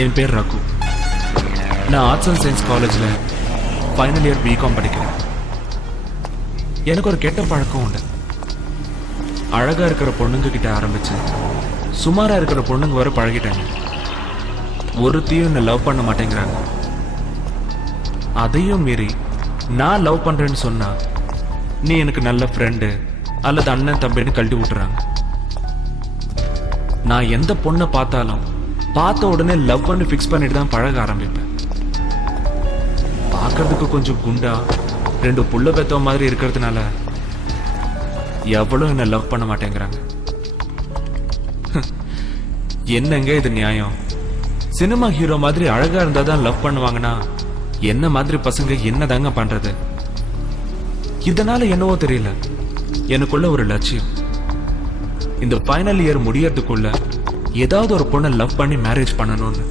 என் பேர் ரகு. நான் arts and science காலேஜில் ஃபைனல் இயர் பிகாம் படிக்கிறேன். எனக்கு ஒரு கெட்ட பழக்கம் உண்டு. அழகாக இருக்கிற பொண்ணுங்க கிட்ட ஆரம்பிச்சு சுமாராக இருக்கிற பொண்ணுங்க வர பழகிட்டாங்க. ஒருத்தையும் என்னை லவ் பண்ண மாட்டேங்கிறாங்க. அதையும் மீறி நான் லவ் பண்ணுறேன்னு சொன்னா நீ எனக்கு நல்ல ஃப்ரெண்டு அல்லது அண்ணன் தம்பின்னு கழட்டி விட்டுறாங்க. நான் எந்த பொண்ணை பார்த்தாலும் பார்த்த உடனே லவ் பண்ணி ஃபிக்ஸ் பண்ணிட்டு தான் பழக ஆரம்பிப்பேன். பார்க்கறதுக்கு கொஞ்சம் குண்டா 2 புள்ள பெத்த மாதிரி இருக்கிறதுனால எவ்வளவு என்ன லவ் பண்ண மாட்டேங்கிறாங்க. என்னங்க இது நியாயம்? சினிமா ஹீரோ மாதிரி அழகா இருந்தா தான் லவ் பண்ணுவாங்கன்னா என்ன மாதிரி பசங்க என்னதாங்க பண்றது? இதனால என்னவோ தெரியல, எனக்குள்ள ஒரு லட்சியம். இந்த ஃபைனல் இயர் முடியறதுக்குள்ள ஏதாவது ஒரு பொண்ணை லவ் பண்ணி மேரேஜ் பண்ணணும்னு.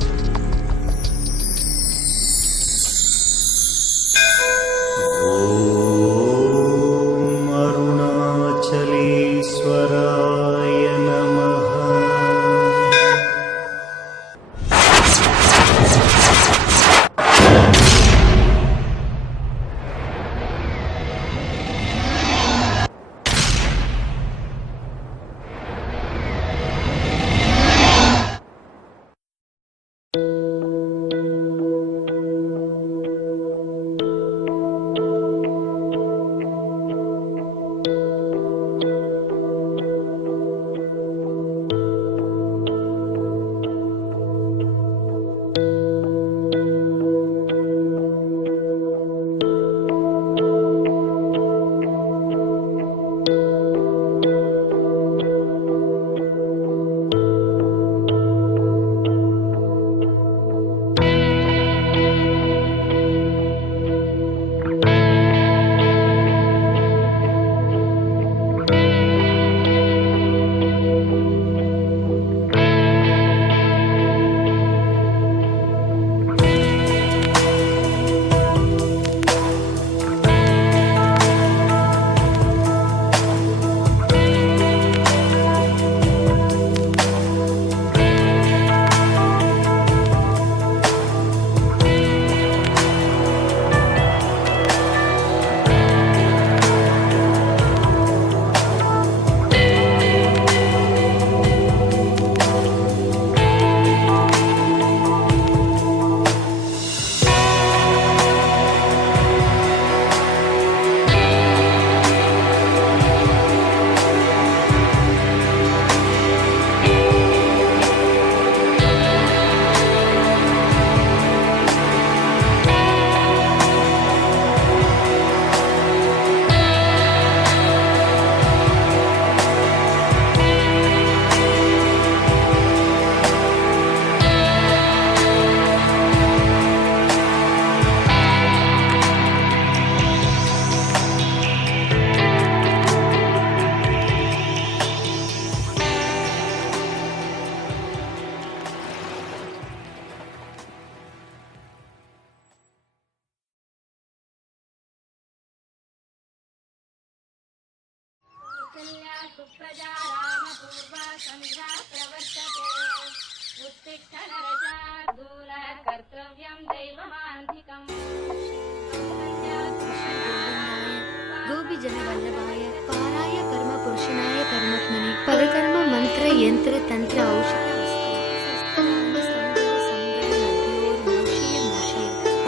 गोपी जन वल्लभाय पाराय कर्म पुरुषनाय कर्मत्मने पदकर्म मंत्र यंत्र तंत्र औषध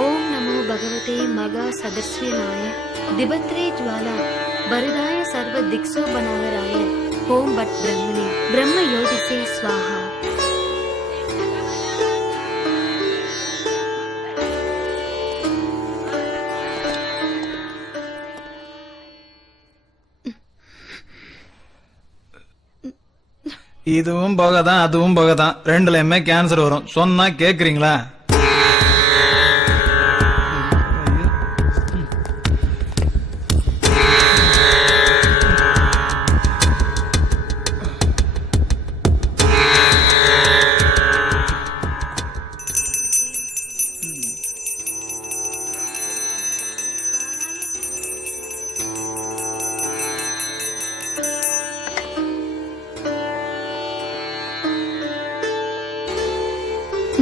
ओम नमो भगवते मगा सदस्विनाय दिबत्रे ज्वाला वरदाय सर्व दिक्सो बनावराय ओम भट ब्रह्मणे ब्रह्म योदिते स्वाहा. இதுவும் போகதான் அதுவும் போகதான், ரெண்டுலயுமே கேன்சர் வரும். சொன்னா கேக்குறீங்களா?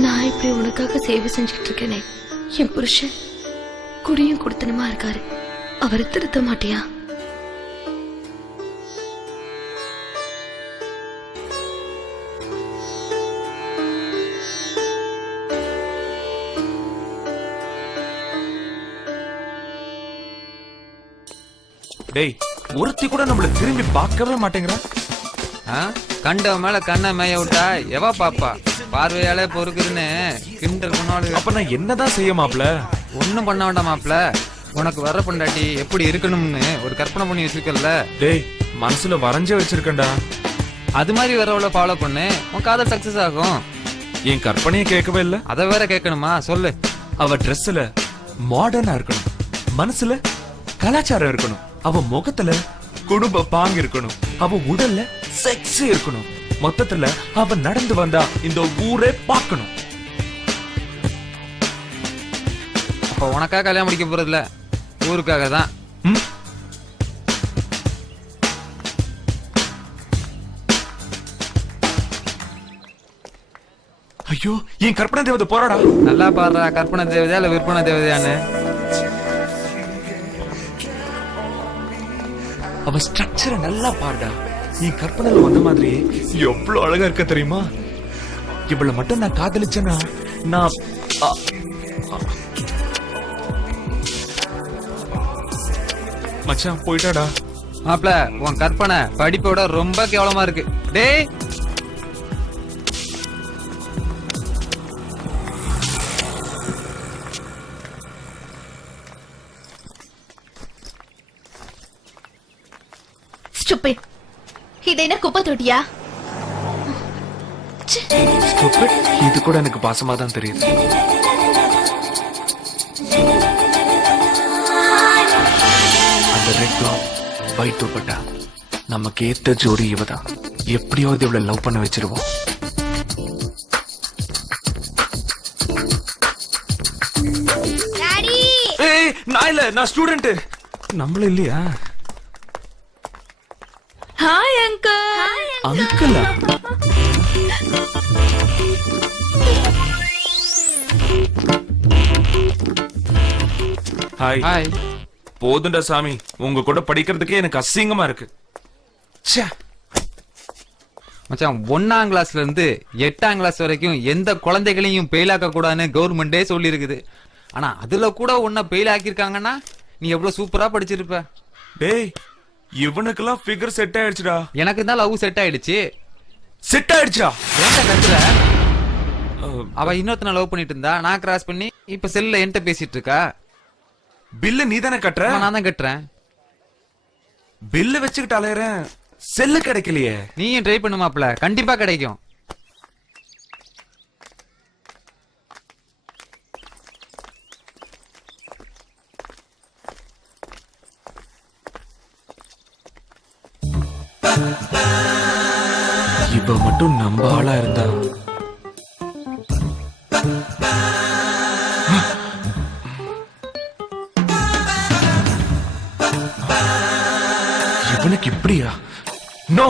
நான் இப்படி உனக்காக சேவை செஞ்சுட்டு இருக்கேனே, என் புருஷன் குடியும் குடுத்தனமா இருக்காரு, அவரை திருத்த மாட்டியா? டேய், ஒருத்தி கூட நம்மள திரும்பி பார்க்கவே மாட்டேங்கிறா. கண்ட மேல கண்ணை மேய விட்டா எவா பாப்பா? பார்வையாலே பொறுக்குதுன்னு கிண்டல் பண்ணாடு. அப்ப நான் என்னதான் செய்ய மாப்ள? ஒண்ணும் பண்ண வேண்டாம் மாப்ள. உனக்கு வர பொண்டாட்டி எப்படி இருக்கணும்னு ஒரு கற்பனை பண்ணி வச்சிருக்கல. டேய், மனசுல வரைஞ்சே வச்சிருக்கேன்டா. அது மாதிரி வரவள ஃபாலோ பண்ணு, உன் காதல் சக்சஸ் ஆகும். என் கற்பனையை கேட்கவே இல்ல. அத வேற கேட்கணுமா? சொல்லு. அவ ட்ரெஸ்ல மாடர்னா இருக்கணும், மனசுல கலாச்சாரம் இருக்கணும், அவ முகத்துல குடும்ப பாங்கு இருக்கணும், அவ உடல்ல செக்ஸ் இருக்கணும், மொத்தத்துல அவ நடந்து வந்தா இந்த ஊரே பார்க்கணும். அப்ப உனக்காக கல்யாணம் முடிக்க போறதில்ல, ஊருக்காக தான். ஐயோ, என் கற்பனை தேவதை போறாடா. நல்லா பாடுறா, கற்பனை தேவதையா இல்ல விற்பனை தேவதையான்னு. அவ ஸ்ட்ரக்சரை நல்லா பாருடா. என் கற்பனையில வந்த மாதிரி எவ்வளவு அழகா இருக்க தெரியுமா? இவளை மட்டும் நான் காதலிச்சேன்னா நான் மச்சான் போயிட்டாடா. மாப்ள, உன் கற்பனை படிப்போட ரொம்ப கேவலமா இருக்கு. டேய், Stupid. இது என்ன குப்பை தொட்டியா? Stupid. இது கூட எனக்கு பாசமா தான் தெரியுது. அந்த ரெட் ஒயிட் துப்பட்டா நமக்கு ஏத்த ஜோடி இவதான். எப்படியாவது இவளை லவ் பண்ண வச்சிருவோம். ஏய், நான் இல்ல, நான் ஸ்டூடெண்ட். நம்மள இல்லையா? Hi uncle. அங்கிளா? ஹாய். ஹாய். போதுண்டா சாமி, உங்க கூட படிக்கிறதுக்கே எனக்கு அசிங்கமா இருக்கு. மச்சான், 1ஆம் கிளாஸ்ல இருந்து 8ஆம் கிளாஸ் வரைக்கும் எந்த குழந்தைகளையும் பெயில் ஆக்க கூடாதுன்னு கவர்மெண்டே சொல்லி இருக்குது. ஆனா அதுல கூட உன்னை பெயில் ஆக்கிருக்காங்கன்னா நீ எவ்வளவு சூப்பரா படிச்சிருப்ப. டேய், இவனுக்கெல்லாம் ஃபிகர் செட் ஆயிடுச்சுடா. எனக்கு தான் லவ் செட் ஆயிடுச்சு. செட் ஆயிடுச்சா? ஏன்டா கத்துற? அவ இன்னொருத்தனை லவ் பண்ணிட்டு இருந்தா, நான் கிராஸ் பண்ணி இப்ப செல்ல என்கிட்ட பேசிட்டு இருக்கா. பில்லு நீ தானே கட்டுற? நான் தான் கட்டுறேன். பில்லு வச்சுக்கிட்டு அலையறேன், செல்லு கிடைக்கலையே. நீயும் ட்ரை பண்ணுமாப்ல, கண்டிப்பா கிடைக்கும். இப்ப மட்டும் நம்ம ஆளா இருந்தா இவனுக்கு இப்படியா? நோ.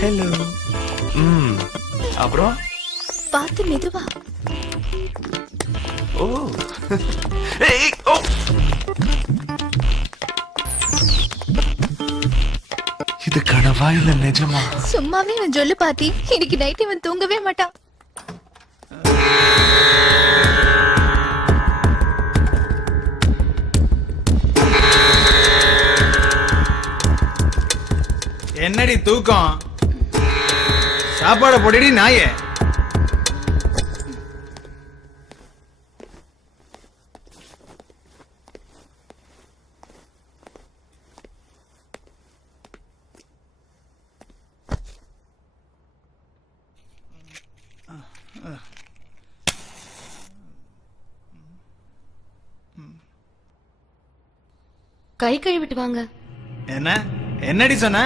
ஹலோ. அப்புறம் பார்த்து மெதுவா. ஓ. ஏய், ஓ. இது கனவா இல்ல நிஜமா? சும்மாவே அவன் சொல்லு பாத்தி, இன்னைக்கு நைட் இவன் தூங்கவே மாட்டான். என்னடி தூக்கம்? சாப்பாடு போடுடி நாயே. கை கழுவிட்டு வாங்க. என்ன என்னடி சொன்ன?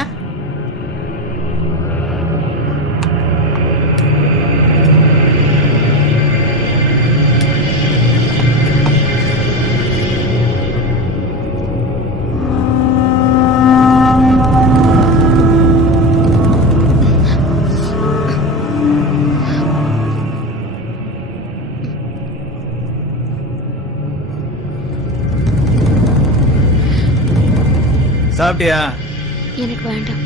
சாப்பிட்டியா? எனக்கு வேண்டாம்.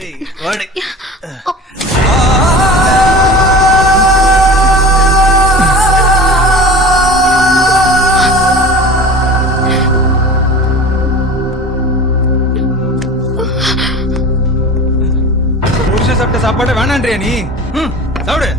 ஏய், வாடி. புருஷன் சாப்பிட்ட சாப்பாடு வேணான்றியா நீ? சாப்பிடு.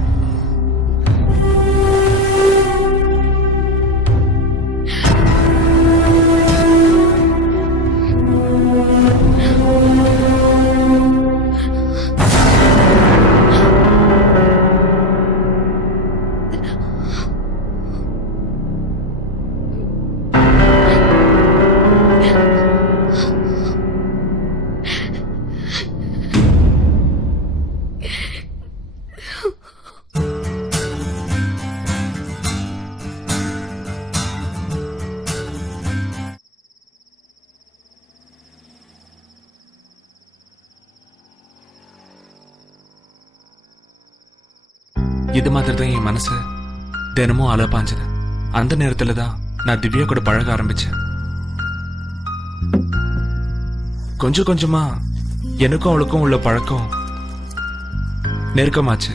இது மாதிரி தான் என் மனசு தினமும் அலப்பாஞ்சது. அந்த நேரத்துல தான் நான் திவ்யா கூட பழக ஆரம்பிச்சேன். கொஞ்சம் கொஞ்சமா எனக்கும் அவளுக்கும் உள்ள பழக்கம் நெருக்கமாச்சு.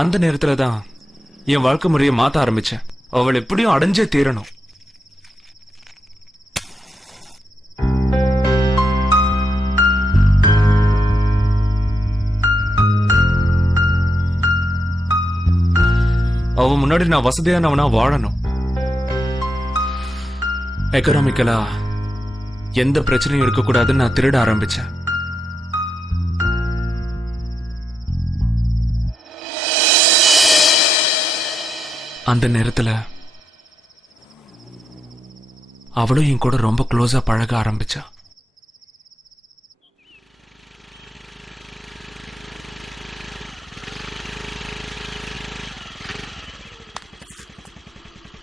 அந்த நேரத்துல தான் என் வாழ்க்கை முறையை மாத்த ஆரம்பிச்சேன். அவள் எப்படியும் அடைஞ்சே தீரணும். அவ முன்னாடி நான் வசதியானவனா வாழணும். எக்கனாமிக்கலா எந்த பிரச்சனையும் இருக்கக்கூடாதுன்னு நான் திருட ஆரம்பிச்சேன். அந்த நேரத்துல அவளும் என் கூட ரொம்ப க்ளோஸா பழக ஆரம்பிச்சா.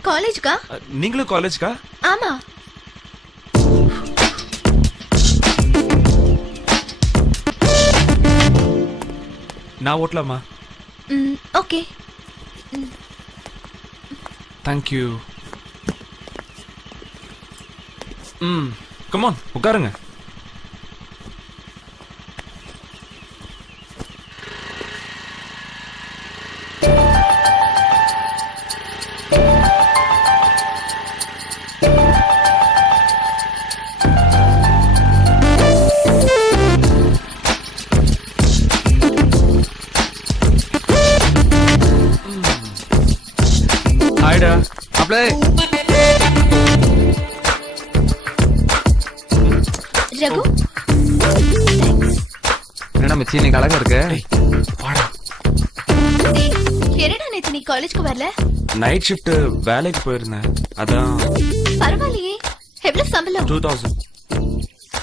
காலேஜ்க்கா? நீங்களும் காலேஜ்க்கா? ஆமா. நான் ஓட்டலாமா? ஓகே. தேங்க்யூ. கமான் உட்காருங்க. ஹாய்டா. அப்படியே ரகு, என்னடா மச்சி இன்னைக்கு அழகா இருக்கு. வாடா. டேய், என்னடா நேத்து நீ காலேஜ்க்கு வரல? நைட் ஷிஃப்ட் வேலைக்கு போயிருந்தேன். அதான் பரவாயில்லையே. எவ்வளவு சம்பளம்? 2000.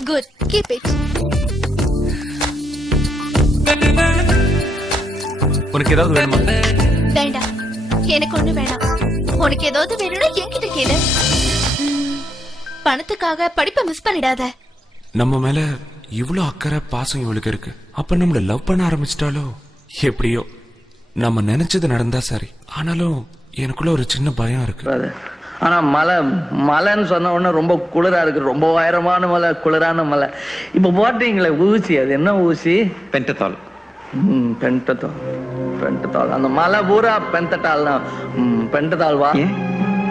Good keep it. உனக்கு ஏதாவது வேணுமா? வேண்டாம், எனக்கு ஒண்ணு வேணாம். உனக்கு ஏதாவது வேணும்னா என்கிட்ட கேளு. பணத்துக்காக படிப்பை மிஸ் பண்ணிடாத. நம்ம மேல இவ்ளோ அக்கறை பாசம் இவளுக்கு இருக்கு. அப்ப நம்மள லவ் பண்ண ஆரம்பிச்சிட்டாலோ? எப்படியோ நம்ம நினைச்சது நடந்தா சரி. ஆனாலும் எனக்குள்ள ஒரு சின்ன பயம் இருக்கு. ஆனா மலைன்னு சொன்ன உடனே ரொம்ப குளிரா இருக்கு. ரொம்ப உயரமான மலை, குளிரான மலை. இப்ப போட்டீங்களே ஊசி, அது என்ன ஊசி? பென்டதால். பென்டதால். அந்த மலை பூரா பென்டதால் தான். பென்டதால் வா.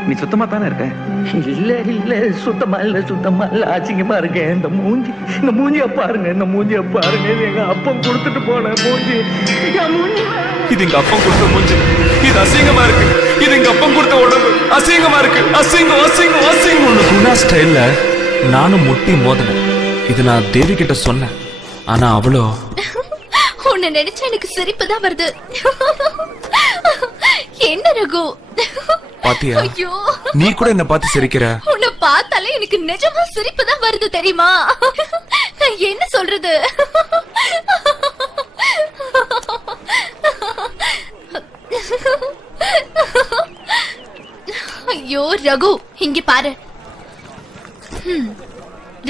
நீ சுத்தமா தானே இருக்க? இல்ல சுத்தமா இல்ல அசிங்கமா இருக்கேன். இந்த மூஞ்சிய பாருங்க, இது எங்க அப்பம் கொடுத்துட்டு போன மூஞ்சி. இது எங்க அப்பம் கொடுத்த மூஞ்சி, இது அசிங்கமா இருக்கு. இது எங்க அப்பம் கொடுத்த உடம்பு அசிங்கமா இருக்கு. அசிங்கம். குணா ஸ்டைல்ல நானும் முட்டி மோதினேன். இது நான் தேவி கிட்ட சொன்னேன். ஆனா அவளோ உன்னை நினைச்சா எனக்கு சிரிப்பு தான் வருது. என்ன ரகு? பாத்தியா, ஐயோ, நீ கூட என்ன பார்த்து சிரிக்கிற. உன்னை பார்த்தாலே எனக்கு நிஜமா சிரிப்பு தான் வருது தெரியுமா? நான் என்ன சொல்றது? ஐயோ ரகு, இங்க பாரு.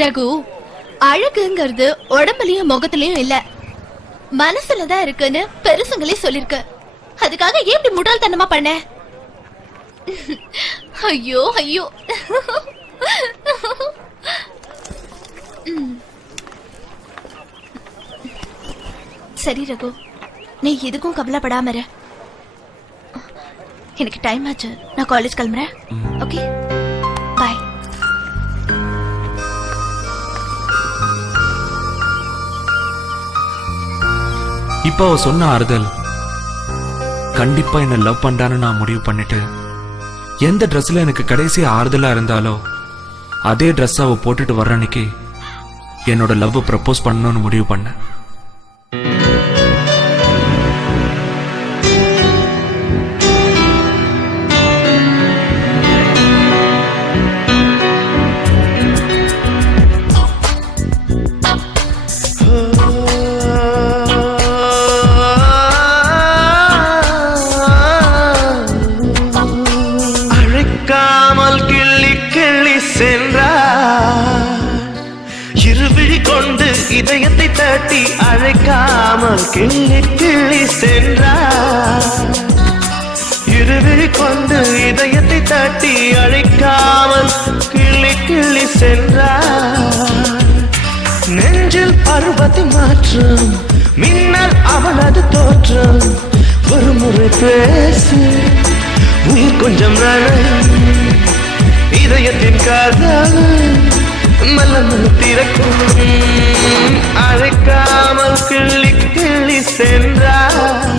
ரகு, அழகுங்கிறது உடம்புலயும் முகத்திலயும் இல்ல, மனசுலதான் இருக்குன்னு பெருசுங்களே சொல்லிருக்கு. அதுக்காக ஏன் இப்படி முட்டாள்தனமா பண்ண? ஐயோ. சரி ரகு, நீ எதுக்கும் கவலைப்படாம இரு. எனக்கு டைம் ஆச்சு, நான் காலேஜ் கிளம்புறேன். ஓகே, பாய். இப்ப அவ சொன்ன ஆறுதல் கண்டிப்பா என்ன லவ் பண்றான்னு நான் முடிவு பண்ணிட்டு, எந்த ட்ரெஸ்ல எனக்கு கடைசி ஆறுதலா இருந்தாலோ அதே ட்ரெஸ் அவ போட்டுட்டு வர்ற அன்னைக்கு என்னோட லவ் ப்ரப்போஸ் பண்ணணும்னு முடிவு பண்ணேன். இதயத்தை தட்டி அழைக்காமல் கிள்ளி சென்றார். இருவிழி கொண்டு இதயத்தை தட்டி அழைக்காமல் கிள்ளி சென்றார். நெஞ்சில் பருவத்தை மாற்றம், மின்னல் அவளது தோற்றம். ஒரு முறை பேசு, உயிர் கொஞ்சம் இதயத்தின் காதல் மெல்ல திறக்கும். அழைக்காமல் கிள்ளி சென்றார்.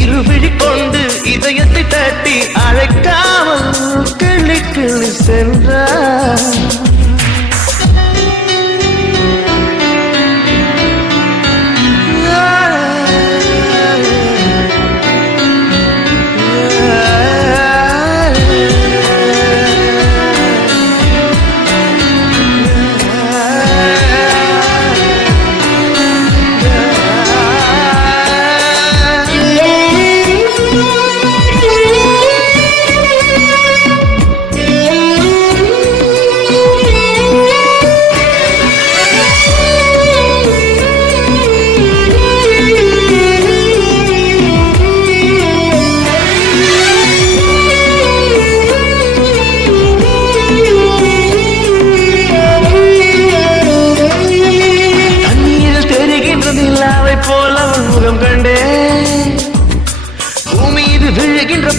இருவிழி கொண்டு இதயத்தை தட்டி அழைக்காமல் கிள்ளி சென்றார்.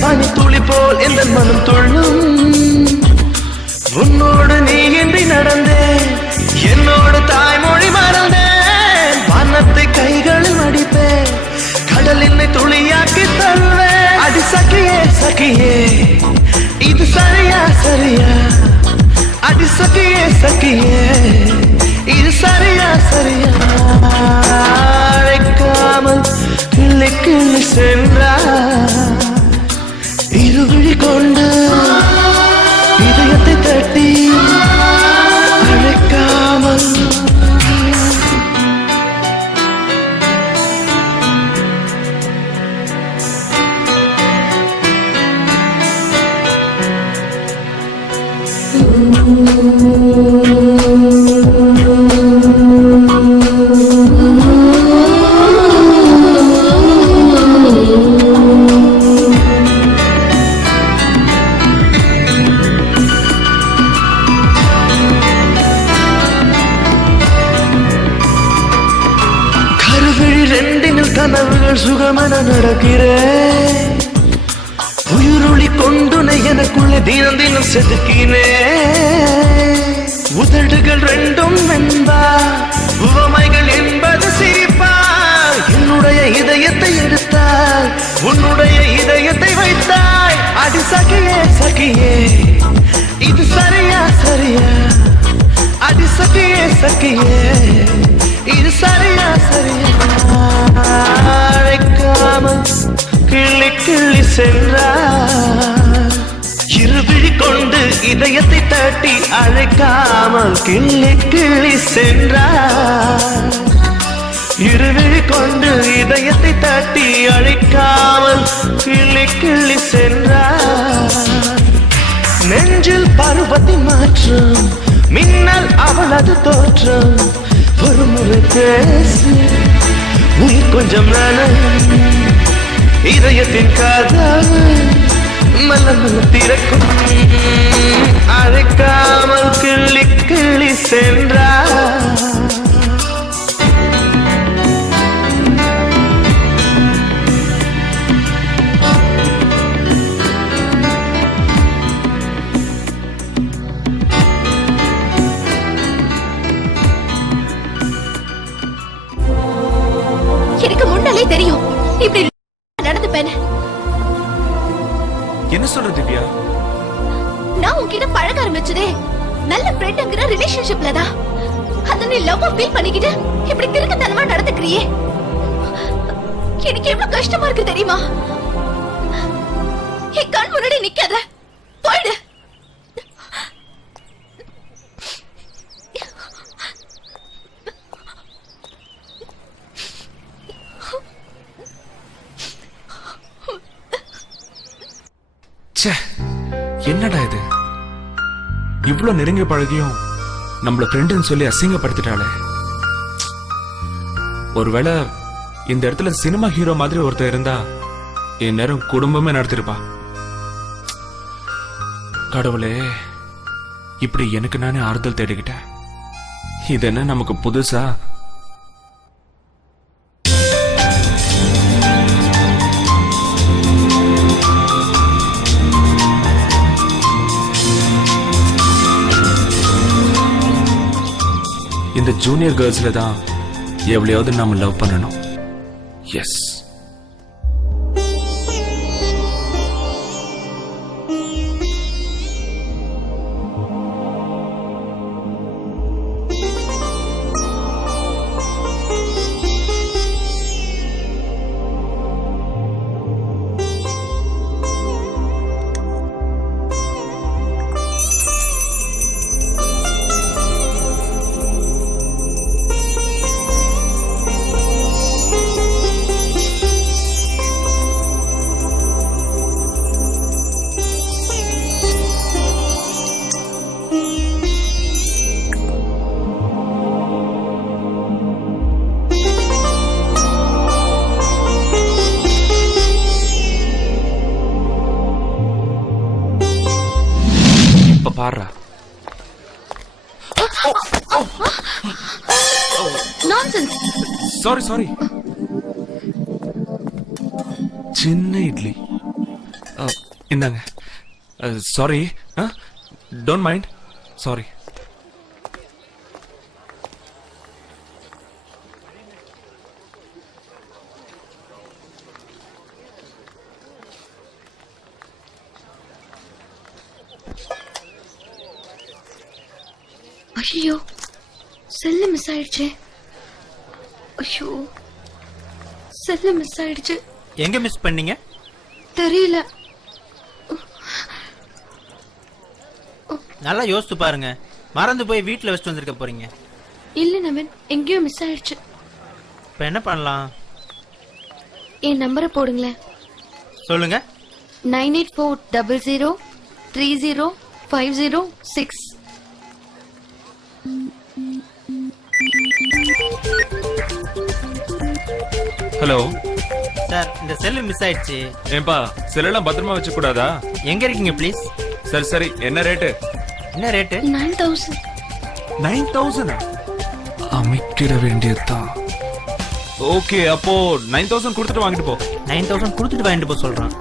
பனி துளி போல் எந்த மனம் துள்ளும். உன்னோடு நீ இன்றி நடந்தேன், என்னோடு தாய்மொழி மறந்தேன். வானத்தை கைகளில் அடிப்பேன், கடல் என்னை துளியாக்கி தருவேன். அடி சகியே இது சரியா? அடி சகியே இது சரியா? அழைக்காமல் கிள்ளி சென்றார். இருவிழி கொண்டு இதயத்தை தட்டி அழைக்காமல் கருவிழி ரெண்டினில் கனவுகள் சுகமென நடக்கிறேன் உயிருளி கொண்டுனை எனக்குள்ளே தினம் தினம் செதுக்கினே உதடுகள் ரெண்டும் வெண்பா உவமைகள் என்பது சிரிப்பா என்னுடைய இதயத்தை எடுத்தாய் உன்னுடைய இதயத்தை வைத்தாய் அடி சகியே சகியே இது சரியா சரியா அடி சகியே சகியே இது சரியா சரியா அழைக்காமல் கிள்ளி கிள்ளி சென்றார் இருவிழி கொண்டு இதயத்தை தட்டி அழைக்காமல் கிள்ளி கிள்ளி சென்றார் இருவிழி கொண்டு இதயத்தை தட்டி அழைக்காமல் கிள்ளி கிள்ளி சென்றார் நெஞ்சில் பருவத்தின் மாற்றம் மின்னல் அவளது தோற்றம் ஒரு முறை பேசி உயிர் கொஞ்சம் நனையும் இதயத்தின் காதல் மல்ல மல்ல திறக்கும் அழைக்காமல் கிள்ளி கிள்ளி சென்றார் எனக்கு முன்னாலே தெரியும் இப்படி நடந்துப்பேன். என்ன சொல்ற திவ்யா? நான் உன்கிட்ட பழக ஆரம்பிச்சதே நல்ல ஃப்ரெண்ட்ங்கிற ரிலேஷன்ஷிப்ல தான். அத நீ லவ் ஃபீல் பண்ணிக்கிட்டு இப்படி கிறுக்குத்தனமா நடந்துக்கிறியே, எனக்கு எவ்வளவு கஷ்டமா இருக்கு தெரியுமா? என் கண் முன்னாடி நிக்காத, போயிடு. என்னடா இது, இவ்வளவு நெருங்கி பழகியும் நம்மள ஃப்ரெண்டுன்னு சொல்லி அசிங்கப்படுத்திட்டாளே. ஒருவேளை இந்த இடத்துல சினிமா ஹீரோ மாதிரி ஒருத்தர் இருந்தா என் நேரம் குடும்பமே நடத்திருப்பா. கடவுளே, இப்படி எனக்கு நானே ஆறுதல் தேடிக்கிட்டேன். இது என்ன நமக்கு புதுசா? இந்த ஜூனியர் கேர்ள்ஸ்ல தான் எவ்வளையாவது நாம லவ் பண்ணணும். எஸ், பாரு. நான்சென்ஸ். சாரி. சின்ன இட்லி இந்தாங்க. Sorry, don't mind. சாரி. ஐயோ, செல்லு மிஸ் ஆயிடுச்சு. ஐயோ, செல்லு மிஸ் ஆயிடுச்சு. எங்க மிஸ் பண்ணீங்க? தெரியல. நல்லா யோசிச்சு பாருங்க. மறந்து போய் வீட்டுல வச்சுட்டு வந்திருக்க போறீங்க. இல்ல நவீன், எங்கேயோ மிஸ் ஆயிடுச்சு. இப்ப என்ன பண்ணலாம்? என் நம்பரை போடுங்களேன். சொல்லுங்க. 9840030506. ஹலோ சார் இந்த செல்லு மிஸ் ஆயிடுச்சு. ஏன்பா செல்லெல்லாம் பத்திரமா வச்சுக்க கூடாதா? எங்க இருக்கீங்க ப்ளீஸ்? சரி சரி, என்ன ரேட்டு? என்ன ரேட்டு? 9000. 9000 அமைக்கிட வேண்டியதுதான். ஓகே, அப்போ 9000 கொடுத்துட்டு வாங்கிட்டு போ. 9000 கொடுத்துட்டு வாங்கிட்டு போக சொல்றான்.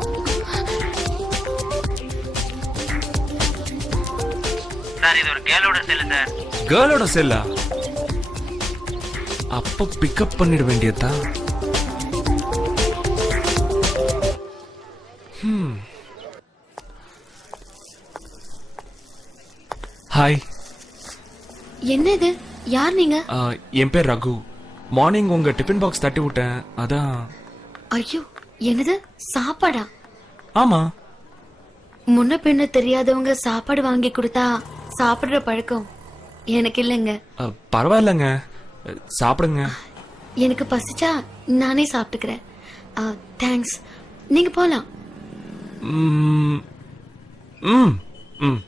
சார் இது ஒரு கேலோட செல்லு சார். கேர்ளோட செல்லா? அப்ப பிக்கப் பண்ணிட வேண்டியதா? ஹாய். என்ன இது? யார் நீங்க? என் பேர் ரகு. மார்னிங் உங்க டிஃபன் பாக்ஸ் தட்டி விட்டேன், அதான். ஐயோ, என்னது சாப்பாடா? ஆமா. முன்ன பின்ன தெரியாதவங்க சாப்பாடு வாங்கி கொடுத்தா சாப்பிடுற பழக்கம் எனக்கு இல்லைங்க. பரவாயில்லங்க, சாப்பிடுங்க. எனக்கு பசிச்சா நானே சாப்பிட்டுக்கிறேன். தேங்க்ஸ். நீங்க போலாம். ம் ம் ம்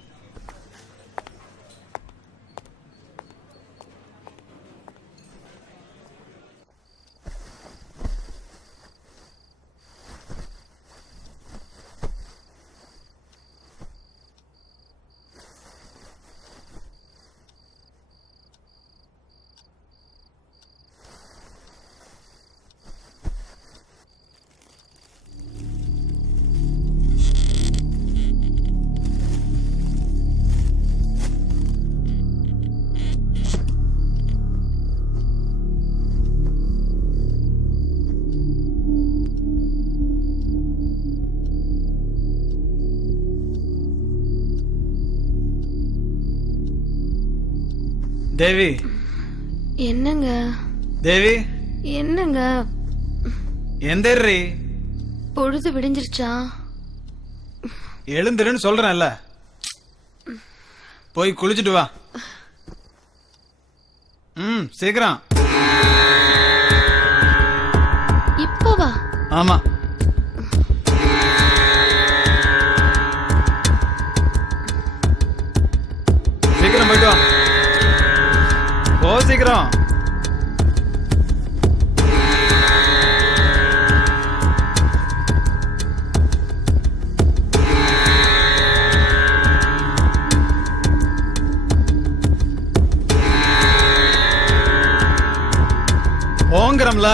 தேவி, என்னங்க? தேவி, என்னங்க? எந்தேர்றி? பொழுது விடிஞ்சிருச்சா? எழுந்துருன்னு சொல்றேன்ல, போய் குளிச்சுட்டு வா. சீக்கிரம். இப்போ வா. ஆமா. சீக்கிரம் போயிட்டு வா. போ சீக்கிரம். போங்கறம்ல.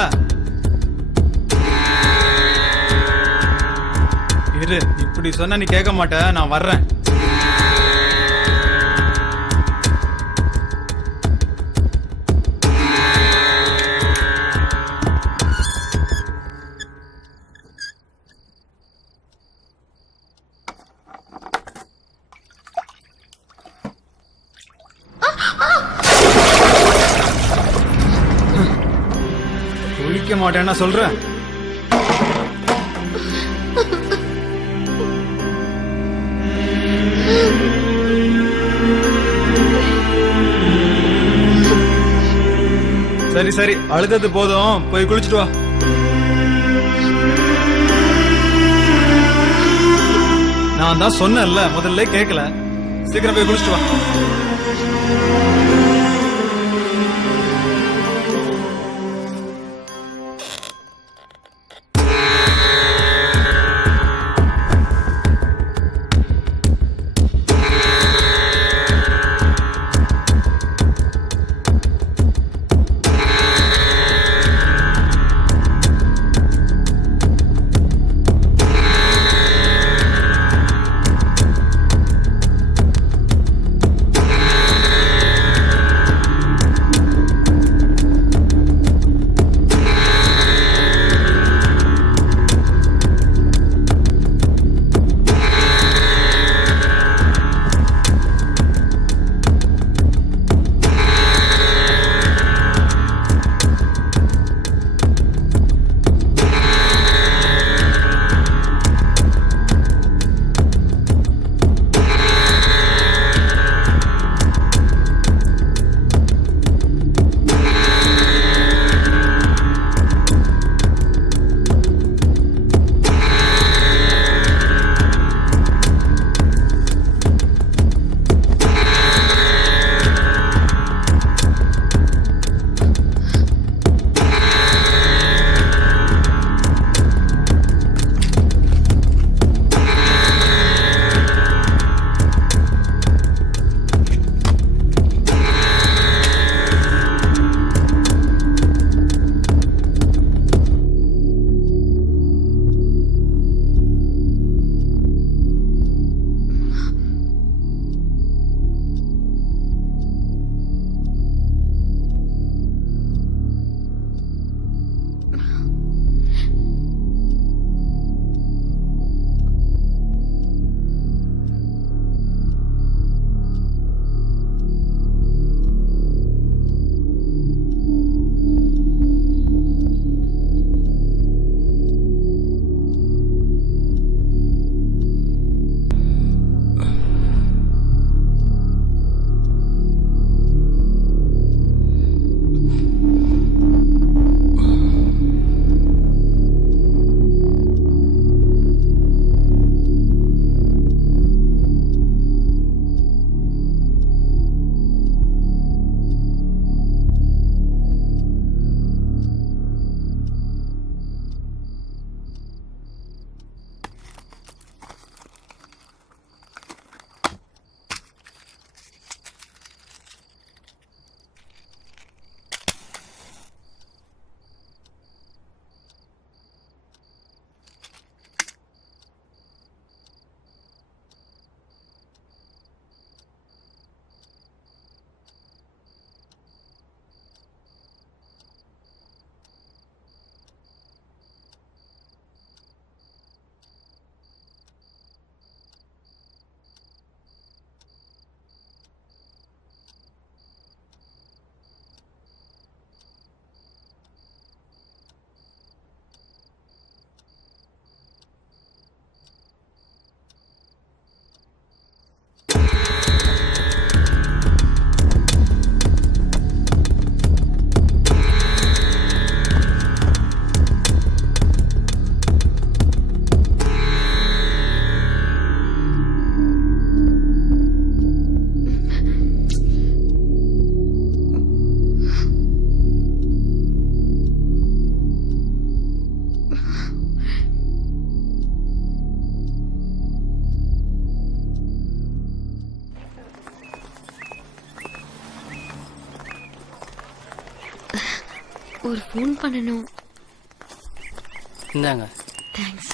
இரு, இப்படி சொன்னா நீ கேட்க மாட்ட, நான் வர்றேன். குளிக்க மாட்டேன்னா சொல்றேன். சரி சரி, அழுதது போதும், போய் குளிச்சுட்டு வா. நான் தான் சொன்னேன்ல, முதல்ல கேட்கல. சீக்கிரம் போய் குளிச்சுட்டு வா. ஒரு ஃபோன் பண்ணணும். இந்தாங்க. தேங்க்ஸ்.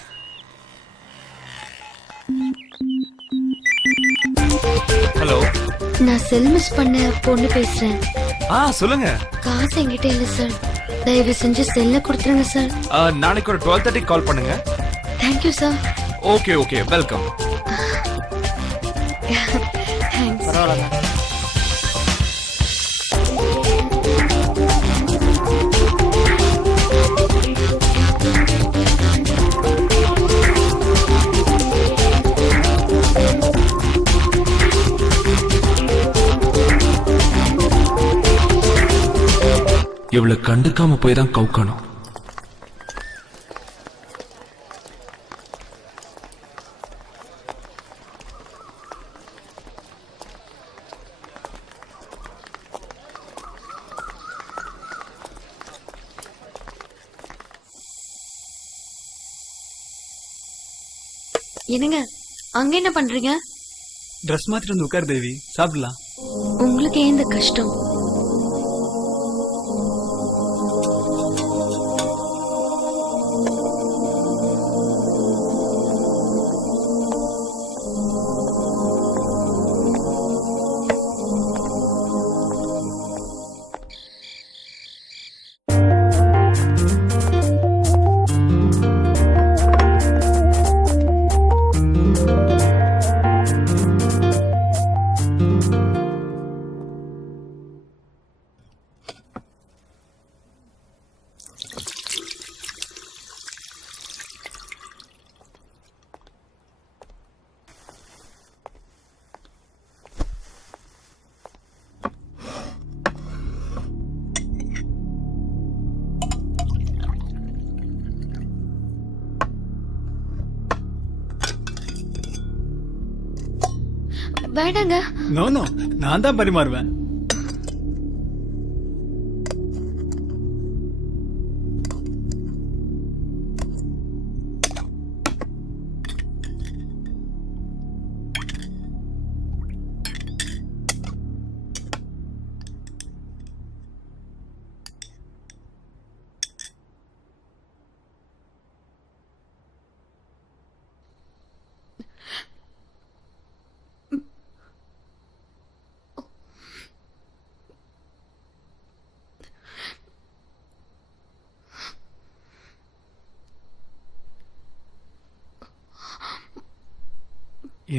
ஹலோ. நான் செல் மிஸ் பண்ண பொண்ணு பேசுறேன். சொல்லுங்க. காசு என்கிட்ட இல்ல சார். தயவு செஞ்சு செல்ல கொடுத்துருங்க சார். நாளைக்கு ஒரு 12:30 கால் பண்ணுங்க. Thank you sir. Okay welcome. Thanks. பரவாயில்ல. இவ்வளவு கண்டுக்காம போய் தான் கவுக்கணும். என்னங்க அங்க என்ன பண்றீங்க? ட்ரெஸ் மாத்திட்டு வந்து உட்கார் தேவி, சாப்பிடலாம். உங்களுக்கு ஏன் இந்த கஷ்டம்? வேண்டாங்க. நோ நான் தான் பரிமாறுவேன்.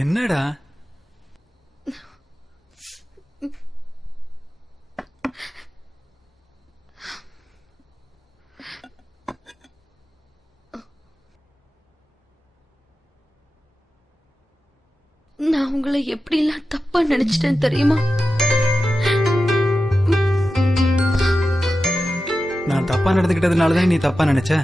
என்னடா? நான் உங்களை எப்படி எல்லாம் தப்பா நினைச்சிட்டேன் தெரியுமா? நான் தப்பா நடந்துக்கிட்டதுனாலதான் நீ தப்பா நினைச்ச.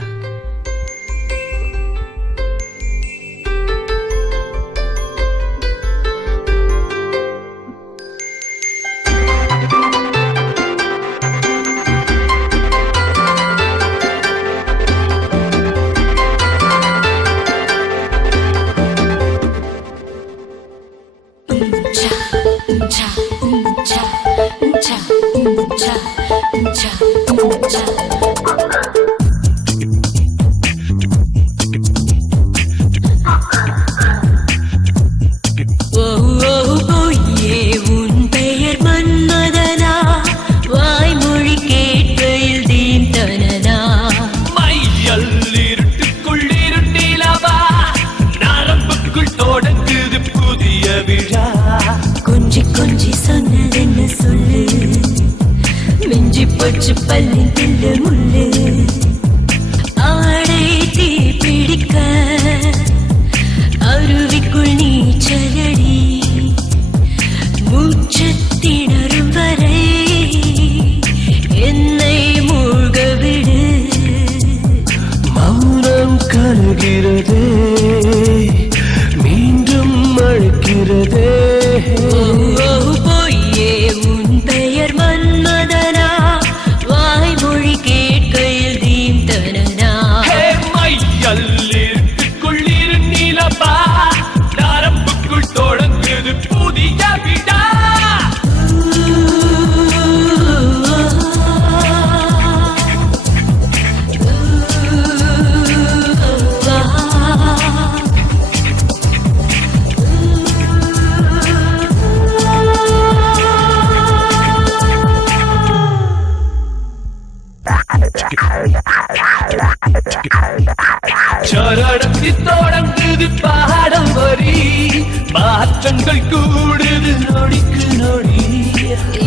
மாற்றங்கள் கூடுது நொடிக்கு நொடி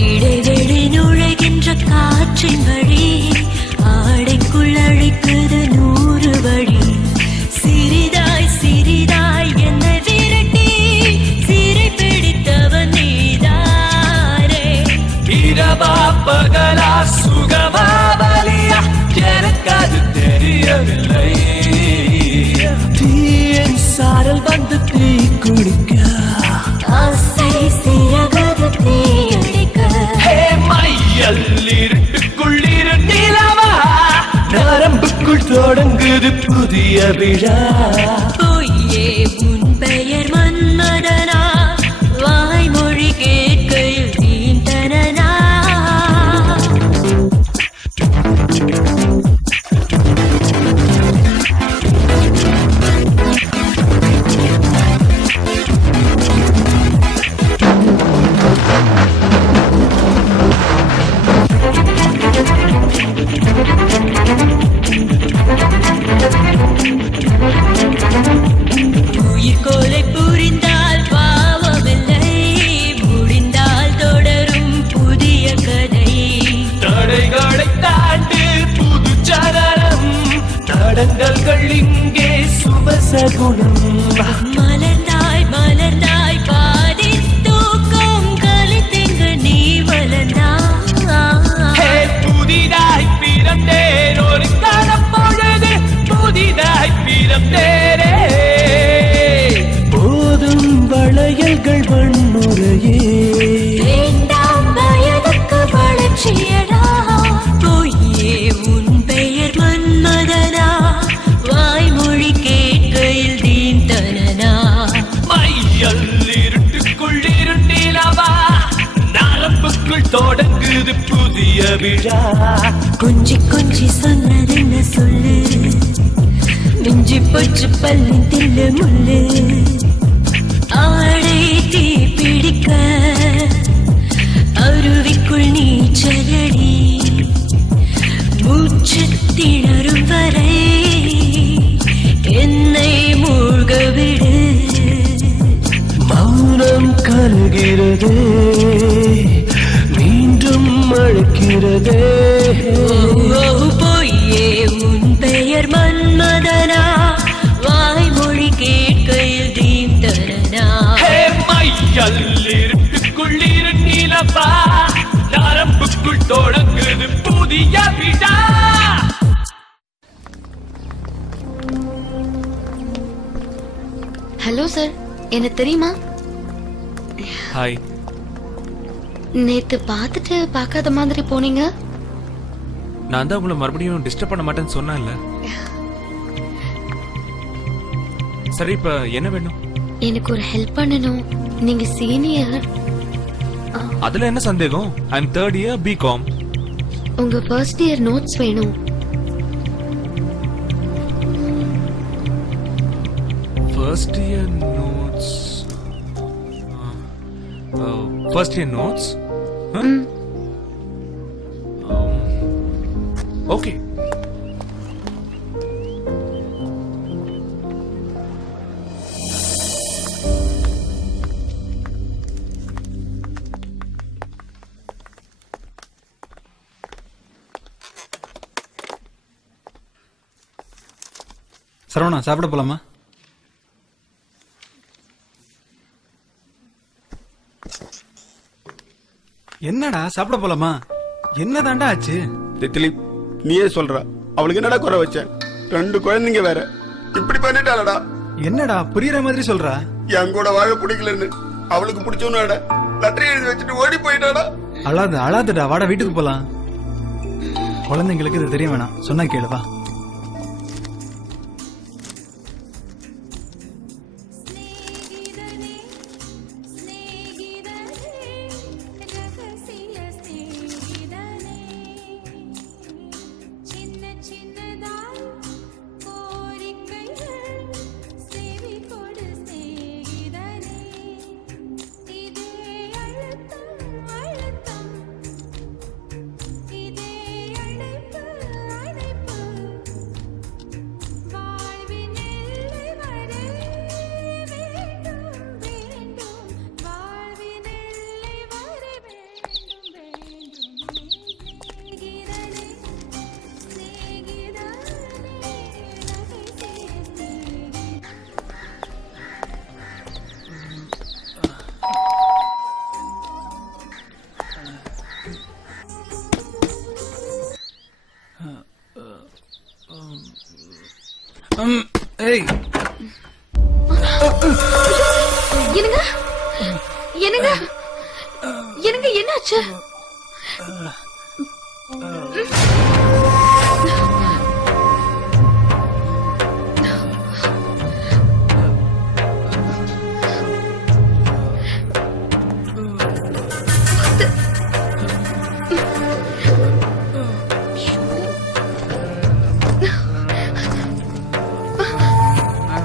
இடைவெளி நுழைகின்ற காற்றின் வழி ஆடைக்குள் அழைக்குது 100 வழி சிறிதாய் சிறிதாய் என்னை விரட்டி சிறை பிடித்தவன் நீதானே இரவா பகலா சுகமா வலியா எனக்கு அது தெரியவில்லை தீயின் சாரல் வந்து தீ குடிக்க ஆசை சிறகது தீயடிக்க மையல் இருட்டுக்குள் இரு நிலவா நரம்புக்குள் தொடங்குது புதிய விழா பொய்யே உன் பெயர் மன்மதனா வாய்மொழி கேட்கையில் தீண்டனா உயிர்கொலை புரிந்தால் பாவமில்லை முடிந்தால் தொடரும் புதிய கதை தடைகளை தாண்டு புது சரணம் தடங்கல்கள் இங்கே சுபசகுணம் மலர்ந்தாய் மலர்ந்தாய் பாதி தூக்கம் கலித்தெங்கு நீ வளர்ந்தாய் புதிதாய் பிறந்தேன் ஒரு கணப்பொழுது புதிதாய் பிறந்தேனே போதும் வளையல்கள் வன்முறையே வேண்டாம் வயதுக்கு வளர்ச்சியடா பொய்யே உன் பெயர் மன்மதனா வாய்மொழி கேட்கையில் தீந்தனனா மையல் இருட்டுக்குள் இருண்டிலவா நரம்புக்குள் தொடங்குது புதிய விழா கொஞ்சி கொஞ்சி சொன்னதென்ன சொல்லு மிஞ்சி போச்சு பல்லின் தில்லு முள்ளு ஆடை தீ பிடிக்க அருவிக்குள் நீச்சலடி மூச்சு திணறும் வரை என்னை மூழ்க விடு மௌனம் கருகிறது மீண்டும் அழைக்கிறதே பொய்யே உன் பெயர் மன்மதனா வாய்மொழி கேட்கையில் தீந்தனனா மையல் இருட்டுக்குள் இரு நிலவா நரம்புக்குள் தொடங்குது புதிய விழா ஹலோ சார், என்ன தெரியுமா? ஹாய். நேத்து பார்த்துட்டு பார்க்காத மாதிரி போனீங்க. நான் தான் உங்களை மறுபடியும் டிஸ்டர்ப் பண்ண மாட்டேன்னு சொன்னேன்ல. சரி, இப்ப என்ன வேணும்? எனக்கு ஒரு ஹெல்ப் பண்ணணும். நீங்க சீனியர். அதுல என்ன சந்தேகம்? ஐ அம் 3rd year BCom. உங்க ஃபர்ஸ்ட் இயர் நோட்ஸ் வேணும். First year notes. First year notes? Okay. Saravana, சாப்பிட போலாமா? என்னடா சாப்பிட போலாமா? என்னதாண்டா ஆச்சு? திலீப், நீயே சொல்ற, அவளுக்கு என்னடா குறை வச்ச? 2 குழந்தைங்க வேற, இப்படி பண்ணிட்டாளடா. என்னடா புரியுற மாதிரி சொல்றா? என் கூட வாழ பிடிக்கலன்னு அவளுக்கு பிடிச்சவனோட லெட்டர் எழுதி வச்சுட்டு ஓடி போயிட்டாடா. அழாதடா, வாடா வீட்டுக்கு போலாம். குழந்தைங்களுக்கு இது தெரிய வேணாம், சொன்னா கேளுவா. ஏய் என்னங்க என்னங்க என்னங்க என்னாச்சு?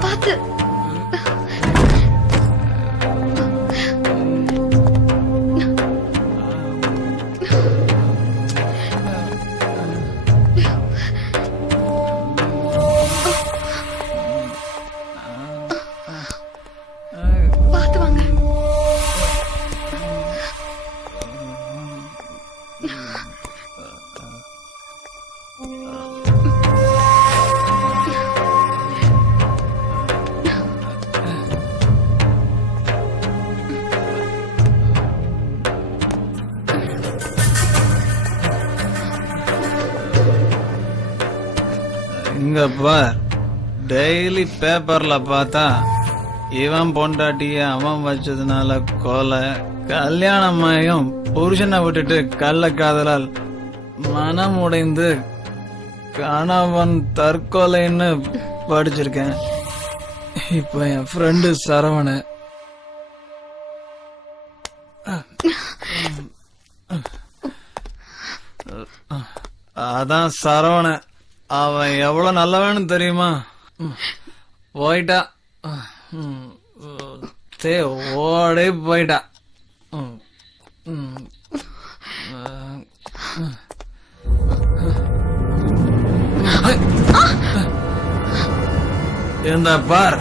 பார்த்து பார்த்து வாங்க. இங்க பார், டெய்லி பேப்பர்ல பார்த்தா இவன் பொண்டாட்டிய அவன் வச்சதுனால கொலை, கல்யாணமாயும் புருஷனை விட்டுட்டு கள்ள காதலால் மனம் உடைந்து கணவன் தற்கொலைன்னு படிச்சிருக்கேன். இப்ப என் ஃப்ரெண்டு சரவண அதான் சரவண, அவன் எவ்வளவு நல்லவன்னு தெரியுமா? போயிட்டா, ஓடே போயிட்டா. இந்த பார்,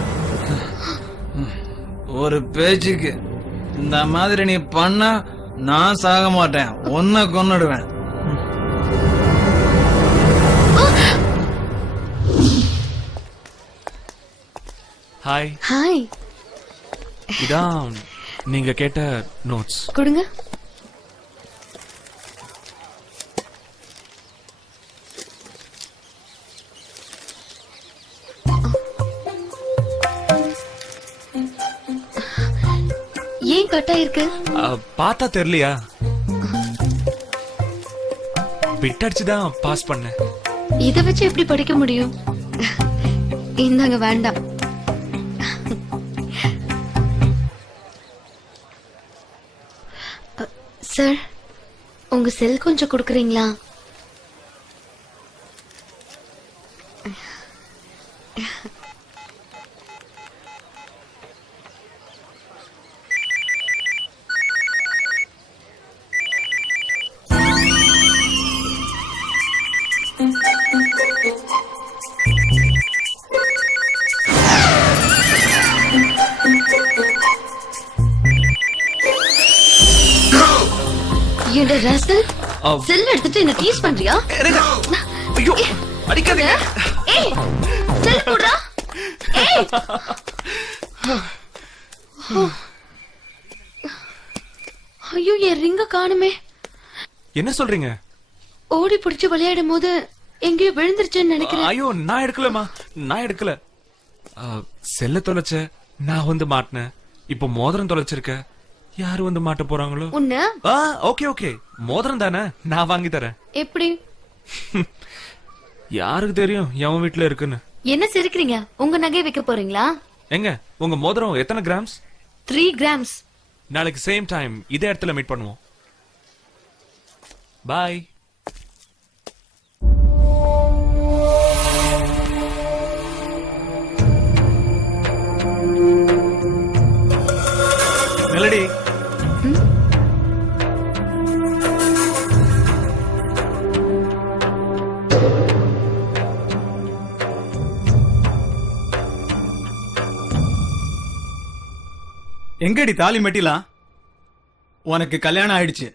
ஒரு பேச்சுக்கு இந்த மாதிரி நீ பண்ண நான் சாக மாட்டேன், உன்னை கொன்னுடுவேன். ஹாய். ஹாய். இதான் நீங்க கேட்ட நோட்ஸ். கொடுங்க. ஏன் கட்டா இருக்கு? பார்த்தா தெரியலையா? பிட்டடிச்சுதான் பாஸ் பண்ணேன். இத வச்சு எப்படி படிக்க முடியும்? இந்தாங்க, வேண்டாம். சார், உங்க செல் கொஞ்சம் கொடுக்குறீங்களா? என்னோட ராஸ்கல், செல் எடுத்துட்டு என்ன டீஸ் பண்றியா? ஐயோ, அடிக்காதீங்க. ஏய், செல் குடுறா. ஏய், ஐயோ, என் ரிங்க காணுமே. என்ன சொல்றீங்க? ஓடி பிடிச்சு விளையாடும் போது எங்கேயோ விழுந்துருச்சுன்னு நினைக்கிறேன். ஐயோ, நான் எடுக்கலமா, நான் எடுக்கல. செல்ல தொலைச்ச, நான் வந்து மாட்டினேன். இப்போ மோதிரம் தொலைச்சிருக்க, யாரு வந்து மாட்ட போறாங்களோ? உன்ன ஓகே ஓகே, மோதிரம் தானே, நான் வாங்கி தரேன். எப்படி? யாருக்கு தெரியும் எவன் வீட்டுல இருக்குன்னு? என்ன சிரிக்கிறீங்க? உங்க நகை வைக்க போறீங்களா? எங்க உங்க மோதிரம் எத்தனை கிராம்ஸ்? 3 grams. நாளைக்கு சேம் டைம் இதே இடத்துல மீட் பண்ணுவோம். பாய். மெலடி, எங்கடி தாலி மெட்டிலாம்? உனக்கு கல்யாணம் ஆயிடுச்சு,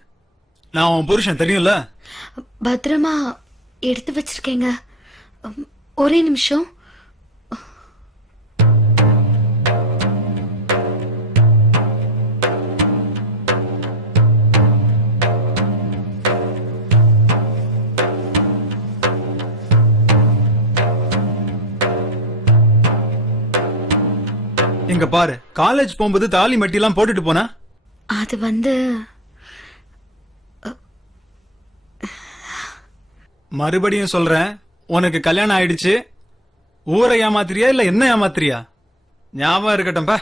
நான் உன் புருஷன் தெரியும்ல? பத்திரமா எடுத்து வச்சிருக்கேங்க. ஒரே நிமிஷம். இங்க பாரு, காலேஜ் போகும்போது தாலி மெட்டி எல்லாம் போட்டுட்டு போனா அது வந்து மறுபடியும் சொல்றேன், உனக்கு கல்யாணம் ஆயிடுச்சு. ஊரை ஏமாத்திரியா இல்ல என்ன ஏமாத்திரியா? ஞாபகம் இருக்கட்டும் பா.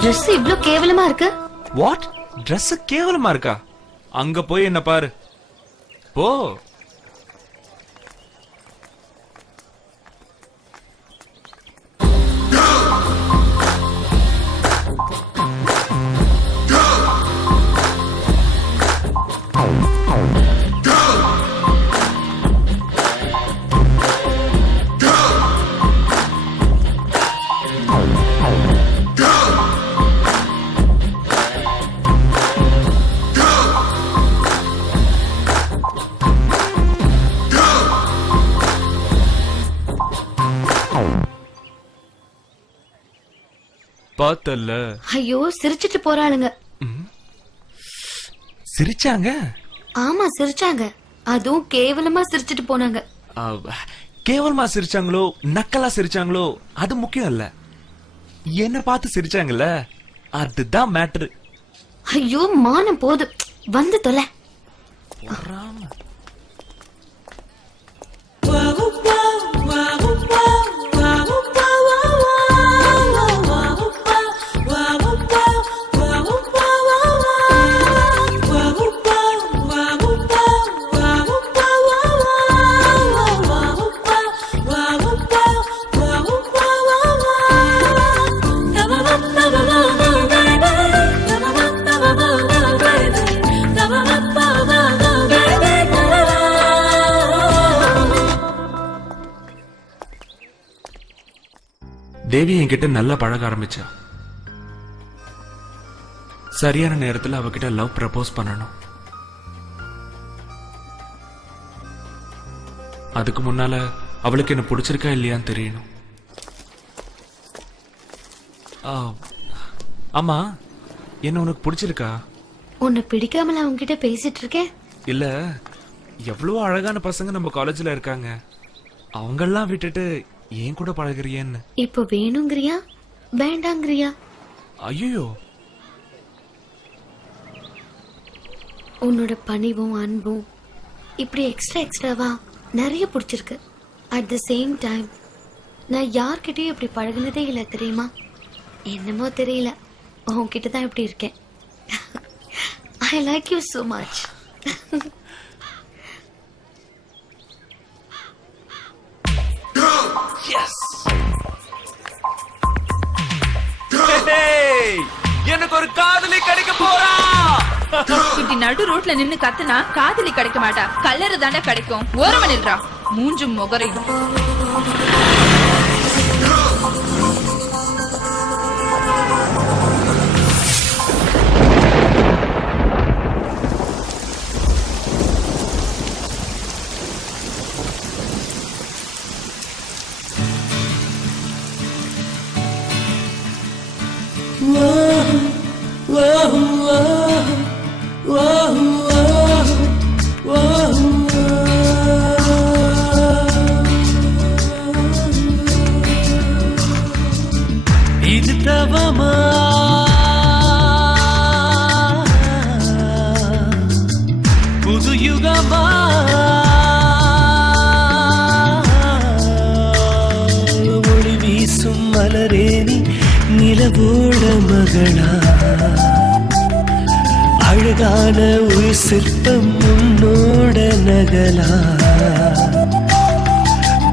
ட்ரெஸ் இவ்ளோ கேவலமா இருக்கு. வாட்? Dress கேவலமா இருக்கா? அங்க போய் என்ன பாரு போ. பார்த்தல்ல. ஐயோ, சிரிச்சிட்டு போறாளுங்க. சிரிச்சாங்க? ஆமா, சிரிச்சாங்க. அதுவும் கேவலமா சிரிச்சிட்டு போனாங்க. கேவலமா சிரிச்சாங்களோ நக்கலா சிரிச்சாங்களோ அது முக்கியம் இல்ல, என்ன பார்த்து சிரிச்சாங்கல்ல அதுதான் மேட்ரு. ஐயோ, மானம் போது, வந்து தொலை. தேவி என்கிட்ட நல்லா பழக ஆரம்பிச்சா. சரியான நேரத்துல அவகிட்ட லவ் ப்ரப்போஸ் பண்ணணும். அதுக்கு முன்னால அவளுக்கு என்ன பிடிச்சிருக்கா இல்லையான்னு தெரியணும். ஆமா, என்ன உனக்கு பிடிச்சிருக்கா? உன்னை பிடிக்காமல அவங்க கிட்ட பேசிட்டு இருக்கேன். இல்ல, எவ்வளவு அழகான பசங்க நம்ம காலேஜ்ல இருக்காங்க, அவங்கெல்லாம் விட்டுட்டு ஏன் கூட பழகுறியன்னு. இப்ப வேணுங்கிறியா வேண்டாங்கிறியா? ஐயோ, உன்னோட பணிவும் அன்பும் இப்படி எக்ஸ்ட்ராவா நிறைய பிடிச்சிருக்கு. அட் த சேம் டைம் நான் யார்கிட்டயும் இப்படி பழகுனதே இல்லை தெரியுமா? என்னமோ தெரியல, உன்கிட்ட தான் இப்படி இருக்கேன். I like you so much. எனக்கு ஒரு காதலி கிடைக்க போறா. இப்படி நடு ரோட்ல நின்னு கத்துனா காதலி கிடைக்க மாட்டா, கல்லறு தாண்டா கிடைக்கும். ஓரமா நில்றா, மூஞ்சும் முகரையும். இது தவமா நிலவோட மகளா அழகான ஒரு சிற்பம் உன்னோட நகலா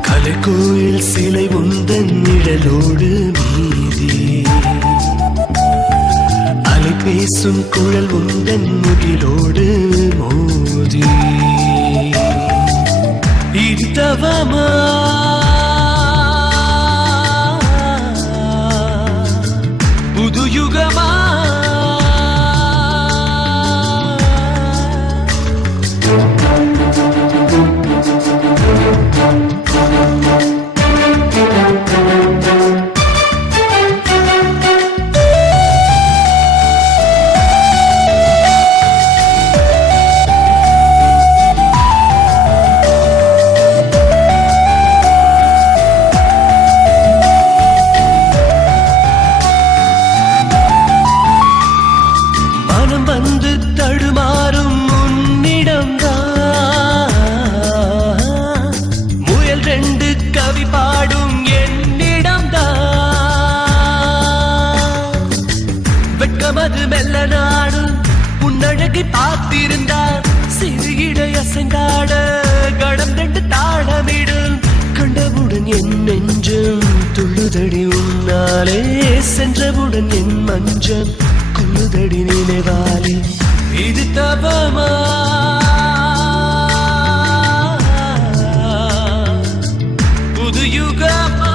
கலைக்கோயில் சிலை உந்தன் நிழலோடு மீதி அலை பேசும் குழல் உந்தன் முகிலோடு மோதி இது தவமா புது யுகமா பார்த்திருந்தார் சிறுகிடை அசைந்தாட கடம் ரெண்டு தாளமிடும் கண்டவுடன் என் நெஞ்சம் துள்ளுதடி உன்னாலே சென்றவுடன் என் மஞ்சம் கொள்ளுதடி நினைவாலே இது தவமா புது யுகமா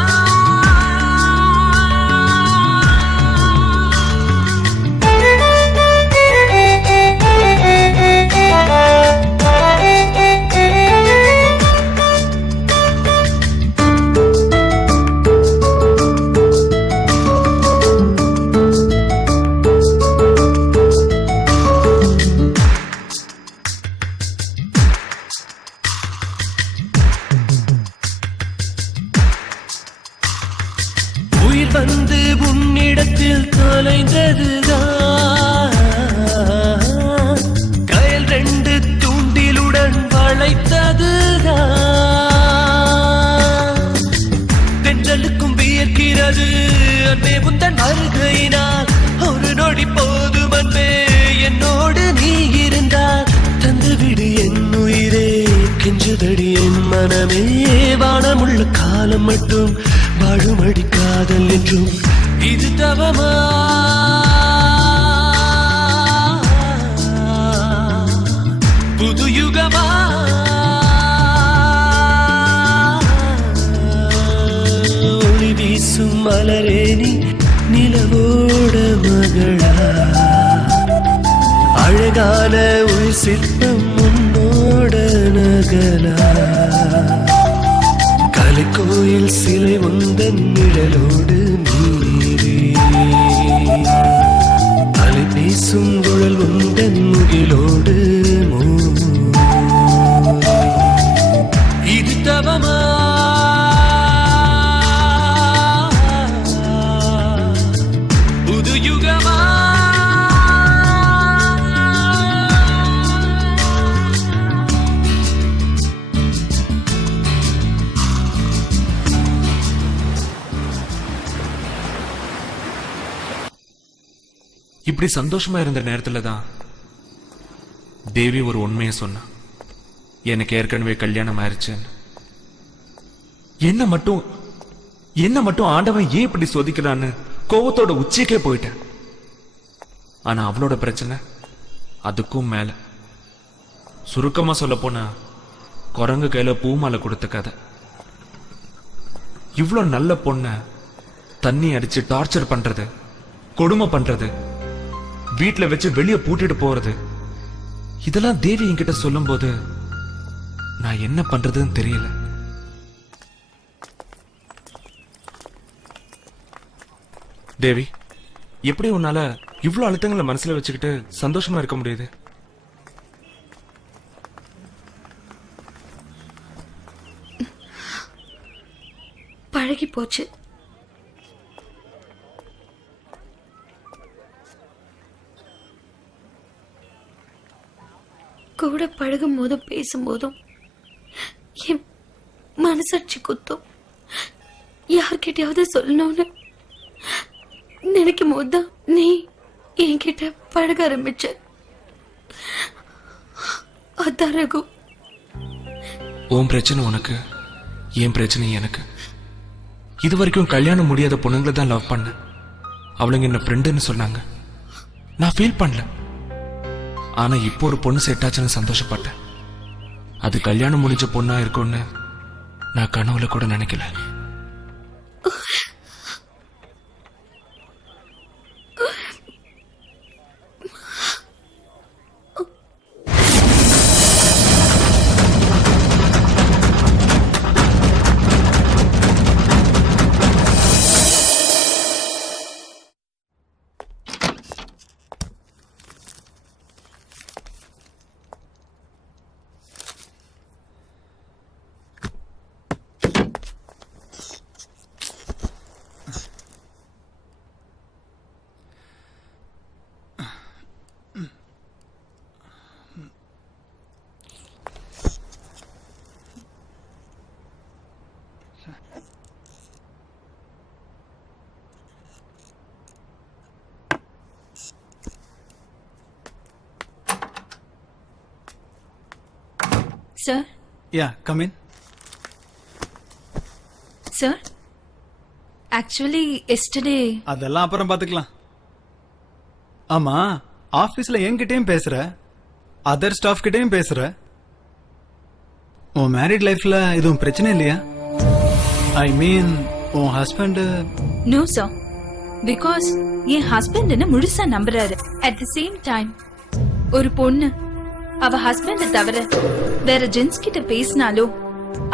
வந்து உன்னிடத்தில் தொலைந்ததுதான் கயல் ரெண்டு தூண்டிலுடன் வளைத்ததுதான் தென்றலுக்கும் வியர்க்கிறது அன்பே உந்தன் வருகையினால் ஒரு நொடி போதும் அன்பே என்னோடு நீ இருந்தால் தந்துவிடு என் உயிரே கெஞ்சுதடி என் மனமே வானமுள்ள காலம் மட்டும் வாழுமடி காதல் என்றும் இது தவமா புது யுகமா ஒளி வீசும் மலரே நீ நிலவோட மகளா அழகான ஒரு சிற்பம் உன்னோட நகலா கோயில் சிலை உந்தன் நிழலோடு மீறி அலை பேசும் குழல் உந்தன் முகிலோடு இது தவமா புது யுகமா இப்படி சந்தோஷமா இருந்த நேரத்துல தான் தேவி ஒரு உண்மையை சொன்னா. எனக்கு ஏற்கனவே கல்யாணம் ஆயிருச்சுன்னு. என்ன மட்டும் ஆண்டவன் ஏன் இப்படி சோதிக்கிறான்னு கோவத்தோட உச்சிக்கே போயிட்டேன். ஆனா அவளோட பிரச்சனை அதுக்கும் மேல. சுருக்கமா சொல்ல போனா குரங்கு கையில பூமாலை கொடுத்த கதை. இவ்வளோ நல்ல பொண்ண தண்ணி அடிச்சு டார்ச்சர் பண்றது, கொடுமை பண்றது, வீட்டுல வச்சு வெளியே பூட்டிட்டு போறது, இதெல்லாம் தேவி என்கிட்ட சொல்லும் போது நான் என்ன பண்றதுன்னு தெரியல. தேவி, எப்படி உன்னால இவ்வளவு அழுத்தங்களை மனசுல வச்சுக்கிட்டு சந்தோஷமா இருக்க முடியுது? பழகி போச்சு. கூட பழகும் போதும் பேசும்போதும் என் மனசாட்சி குத்தும். யார்கிட்டயாவது சொல்லணும்னு நினைக்கும் போதுதான் நீ என்கிட்ட பழக ஆரம்பிச்ச. அதான் ரகு. உன் பிரச்சனை உனக்கு, என் பிரச்சனை எனக்கு. இது வரைக்கும் கல்யாணம் முடியாத பொண்ணுங்களை தான் லவ் பண்ண. அவளுங்க என்ன ஃப்ரெண்டுன்னு சொன்னாங்க, நான் ஃபீல் பண்ணல. ஆனா இப்போ ஒரு பொண்ணு செட் ஆச்சுன்னு சந்தோஷப்பட்டேன். அது கல்யாணம் முடிஞ்ச பொண்ணா இருக்கும்னு நான் கனவுல கூட நினைக்கல. Sir? Yeah, come in. Sir? Actually, yesterday... அதெல்லாம் அப்புறம் பாத்துக்கலாம். ஆமா, ஆபீஸ்ல என்கிட்டயும் பேசுற, அதர் ஸ்டாஃப் கிட்டயும் பேசுற. உன் மேரிட் லைஃப்ல எதுவும் பிரச்சனை இல்லையா? ஐ மீன், உன் husband... No, sir. Because N husband என்ன முழுசா நம்புறாரு. At the same time, ஒரு பொண்ணு அவ ஹஸ்பண்ட தவிர வேற ஜென்ஸ் கிட்ட பேசினாலோ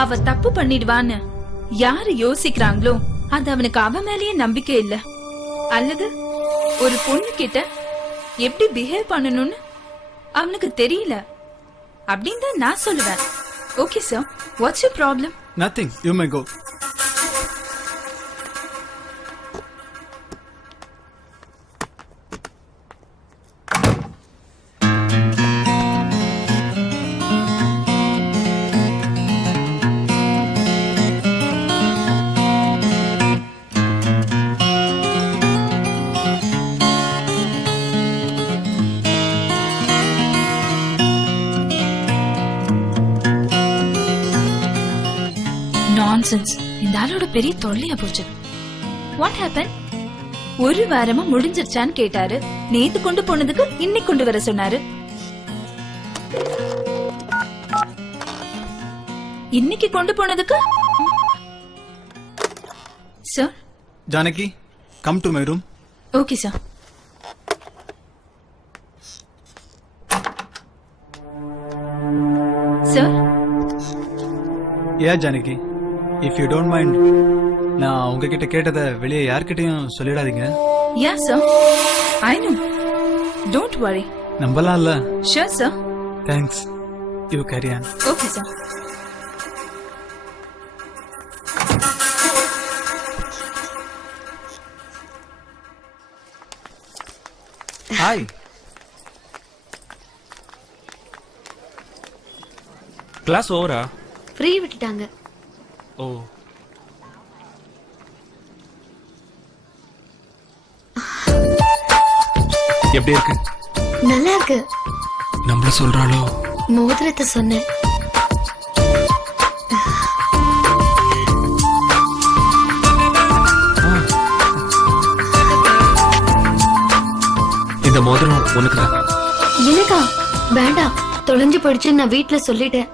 அவ தப்பு பண்ணிடுவான்னு யாரு யோசிக்கிறாங்களோ அது அவனுக்கு அவ மேலேயே நம்பிக்கை இல்ல. அல்லது ஒரு பொண்ணு கிட்ட எப்படி பிஹேவ் பண்ணணும்னு அவனுக்கு தெரியல அப்படின்னு தான் நான் சொல்லுவேன். Okay sir, what's your problem? Nothing, you may go. Nonsense. இந்த ஆளோட பெரிய தொல்லையா போச்சு. What happen? ஒரு வாரமா முடிஞ்சிருச்சான்னு கேட்டாரு. நேத்து கொண்டு போனதுக்கு இன்னைக்கு கொண்டு வர சொன்னாரு. இன்னைக்கு கொண்டு போனதுக்கு... sir? Janaki, come to my room. Okay sir. Sir? Yeah, Janaki, if you don't mind, நான் உங்ககிட்ட கேட்டதை வெளியே யார்கிட்டயும் சொல்லிடாதீங்க. Yeah, sir. I know. Don't worry. நம்பலாம்ல? Sure, sir. Thanks. You carry on. Okay, sir. Hi. Class ஓவரா? ஃப்ரீ விட்டுட்டாங்க. ஓ. எப்படி இருக்கு? நல்லா இருக்கு. நம்மள சொல்றாளோ? மோதிரத்தை சொன்னேன். இந்த மோதிரம் உனக்கு தான். எனக்கா? வேண்டாம், தொலைஞ்சு போயிடுச்சு. நான் வீட்டுல சொல்லிட்டேன்.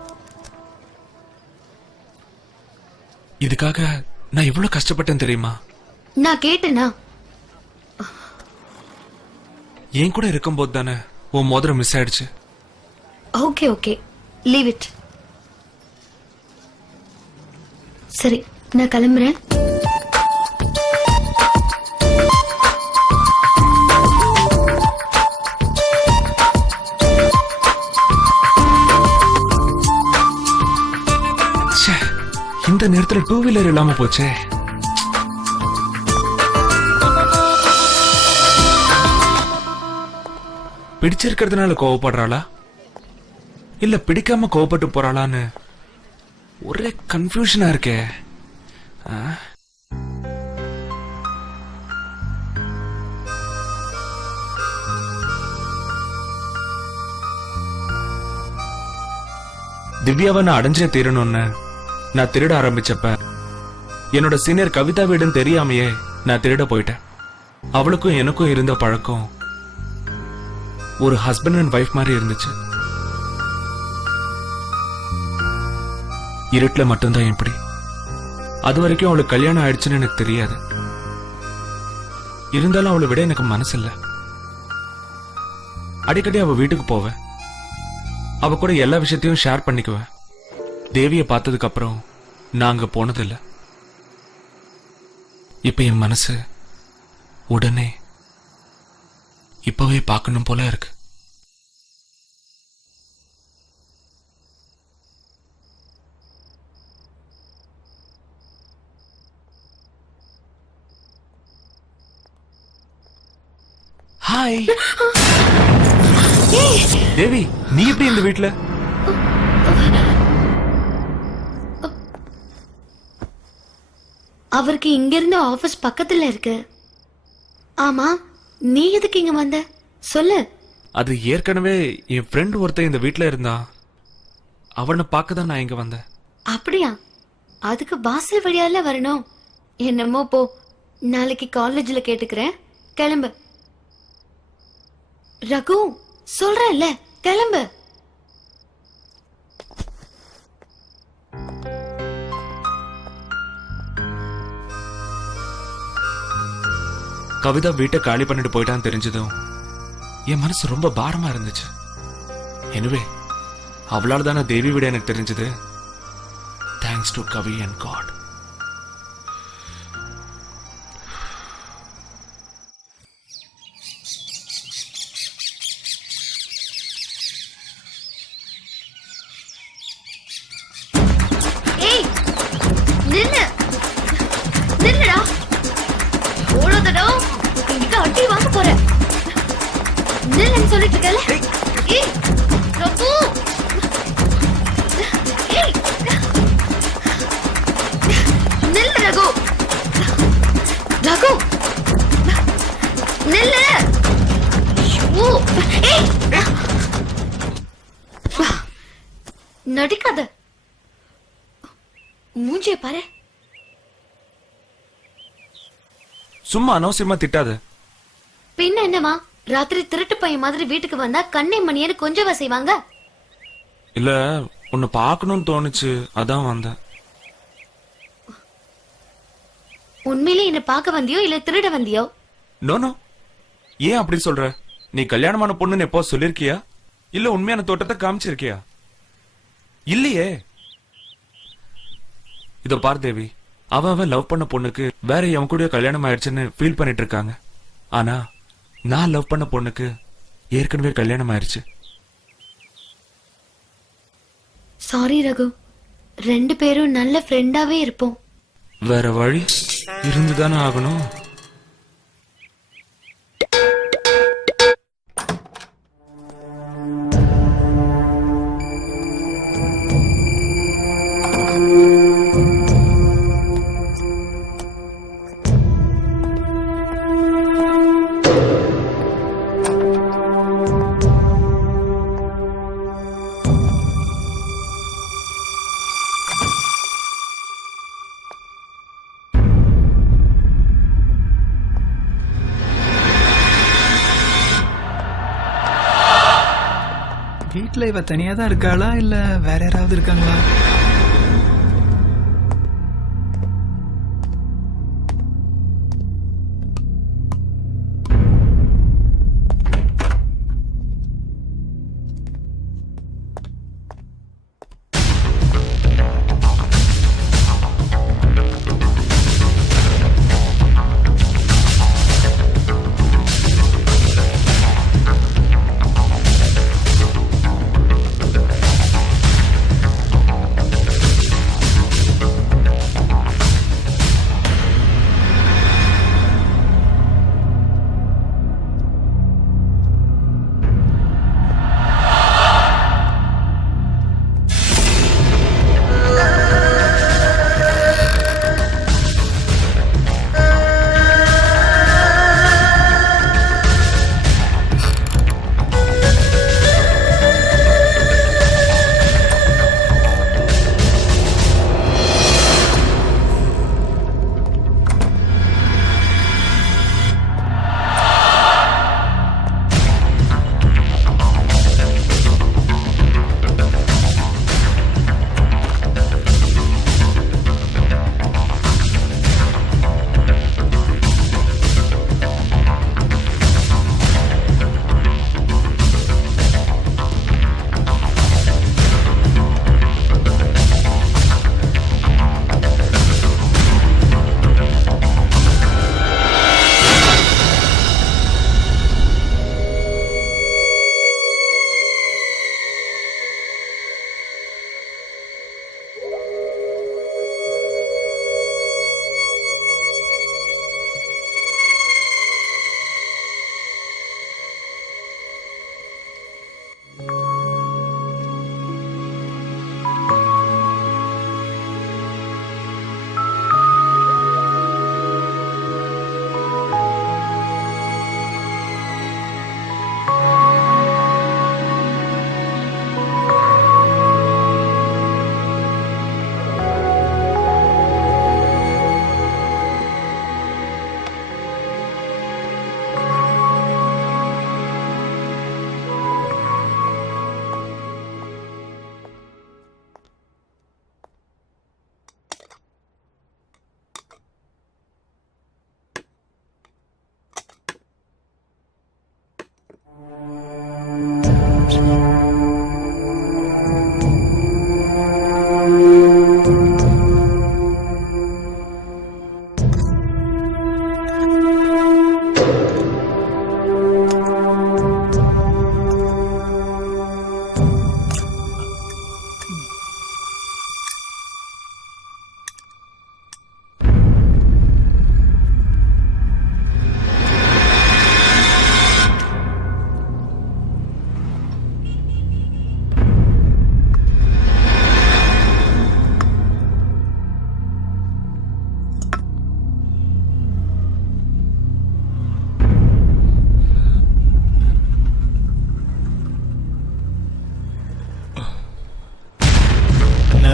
இதுக்காக நான் எவ்வளவு கஷ்டப்பட்டேன் தெரியுமா? நான் கேட்டேனா? என் கூட இருக்கும்போது தானே உன் மோதிரம் மிஸ் ஆயிடுச்சு. Okay okay, leave it. சரி, நான் கிளம்புறேன். இந்த நேரத்துல டூ வீலர் இல்லாம போச்சே. பிடிச்சிருக்கிறதுனால கோவப்படுறாளா இல்ல பிடிக்காம கோவப்பட்டு போறாளான்னு ஒரே கன்ஃபியூஷனா இருக்கே. திவ்யாவை நான் அடைஞ்சே தீரணும்னு நான் திருட ஆரம்பிச்சப்ப என்னோட சீனியர் கவிதா வீடுன்னு தெரியாமையே நான் திருட போயிட்டேன். அவளுக்கும் எனக்கும் இருந்த பழக்கம் ஒரு ஹஸ்பண்ட் அண்ட் வைஃப் மாதிரி இருந்துச்சு. இருட்டுல மட்டும்தான் எப்படி. அது வரைக்கும் அவளுக்கு கல்யாணம் ஆயிடுச்சுன்னு எனக்கு தெரியாது. இருந்தாலும் அவளை விட எனக்கு மனசு இல்ல. அடிக்கடி அவ வீட்டுக்கு போவேன். அவ கூட எல்லா விஷயத்தையும் ஷேர் பண்ணிக்குவேன். தேவியை பார்த்ததுக்கு அப்புறம் நான் அங்க போனதில்லை. இப்ப என் மனசு உடனே இப்பவே பார்க்கணும் போல இருக்கு. ஹாய் தேவி, நீ எப்படி இந்த வீட்ல? அவருக்கு இங்க இருந்து ஆபீஸ் பக்கத்துல இருக்கு. ஆமா, நீ எதுக்கு இங்க வந்த சொல்லு. அது ஏற்கனவே என் ஃப்ரெண்ட் ஒருத்தன் இந்த வீட்ல இருந்தா, அவனை பார்க்க தான் நான் இங்க வந்தேன். அப்படியா? அதுக்கு வாசல் வழியால வரணும். என்னமோ போ, நாளைக்கு காலேஜ்ல கேட்டுக்கிறேன். கிளம்பு. ரகு, சொல்றேன்ல, கிளம்பு. கவிதா வீட்டை காலி பண்ணிட்டு போயிட்டான்னு தெரிஞ்சதும் என் மனசு ரொம்ப பாரமா இருந்துச்சு. எனவே அவளால் தானே தேவி விட எனக்கு தெரிஞ்சது. Thanks to Kavi and God. ஏய், நில்லு. நில்லுடா. ஓடாதடா. இங்க அடி வாங்க போறேன். நில்லுன்னு சொல்லிட்டு இருக்கல. ஏய், ரகு. ஏய். நில்லு ரகு. ரகு. நில்லு. ஐயோ. ஏய். நடிக்காத. மூஞ்சிய பாரு. சும்மா அனவசியமா திட்டாத. பின்ன என்னமா, ராத்திரி திருட்டு பையன் மாதிரி வீட்டுக்கு வந்தா கண்ணை மணியன்னு கொஞ்சவா செய்வாங்க? இல்ல, உன்னை பார்க்கணும்னு தோணுச்சு, அதான் வந்தேன். உண்மையிலே என்ன பார்க்க வந்தியோ இல்ல திருட வந்தியோ? நோ நோ, ஏன் அப்படி சொல்ற? நீ கல்யாணமான பொண்ணுன்னு எப்போ சொல்லிருக்கியா? இல்ல உண்மையான தோட்டத்தை காமிச்சிருக்கியா? இல்லையே. இதோ பார் தேவி, அவன் லவ் பண்ண பொண்ணுக்கு வேற எவன் கூட கல்யாணம் ஆயிடுச்சுன்னு ஃபீல் பண்ணிட்டு இருக்காங்க. ஆனா நான் லவ் பண்ண பொண்ணுக்கு ஏற்கனவே கல்யாணம் ஆயிடுச்சு. சாரி ரகு, 2 பேரும் நல்ல ஃப்ரெண்டாவே இருப்போம். வேற வழி இருந்துதானே ஆகணும். வீட்டுல இவ தனியா தான் இருக்காளா இல்ல வேற யாராவது இருக்காங்களா?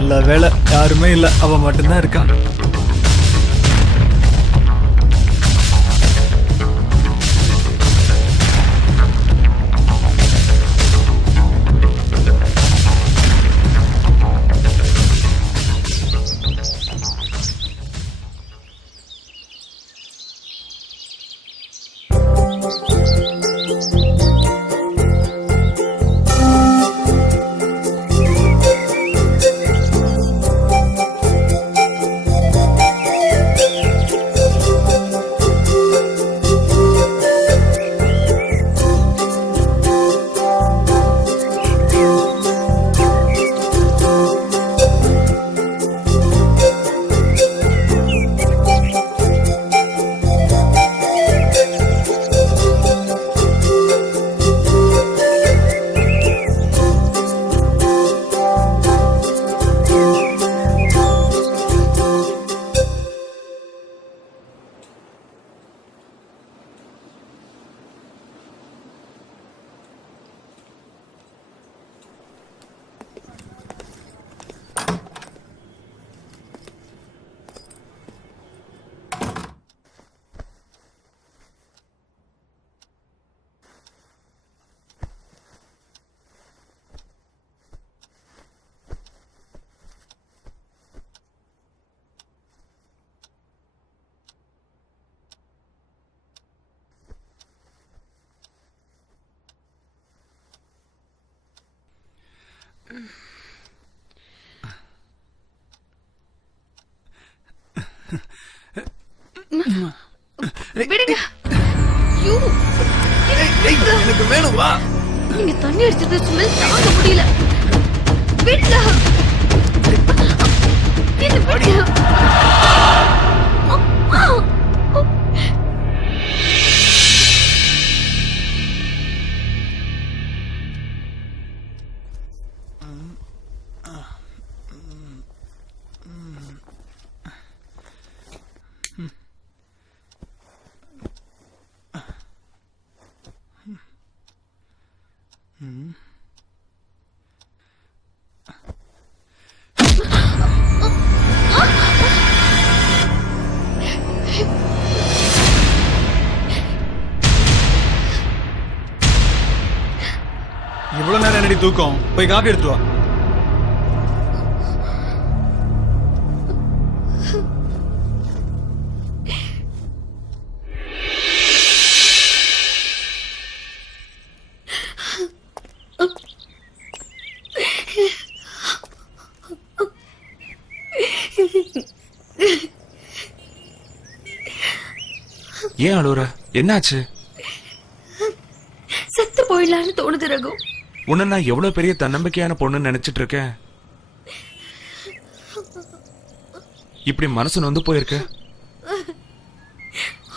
நல்ல வேலை, யாருமே இல்ல, அவ மட்டும்தான் இருக்கான். விடுங்க. ஐயோ, எனக்கு வேணும், வா. நீங்க தண்ணி அடிச்சது ஸ்மெல் தாங்க முடியல. விடுங்க. என்ன விடுங்க. இவ்வளவு நேரம் என்னடி தூக்கம்? போய் காப்பி எடுத்து வா. ஏன் அழுவுற? என்னாச்சு? செத்து போயிடலான்னு தோணுது ரகு. உன்னை நான் எவ்வளவு பெரிய தன்னம்பிக்கையான பொண்ணுன்னு நினைச்சிட்டு இருக்கேன். இப்படி மனசு நொந்து போயிருக்க.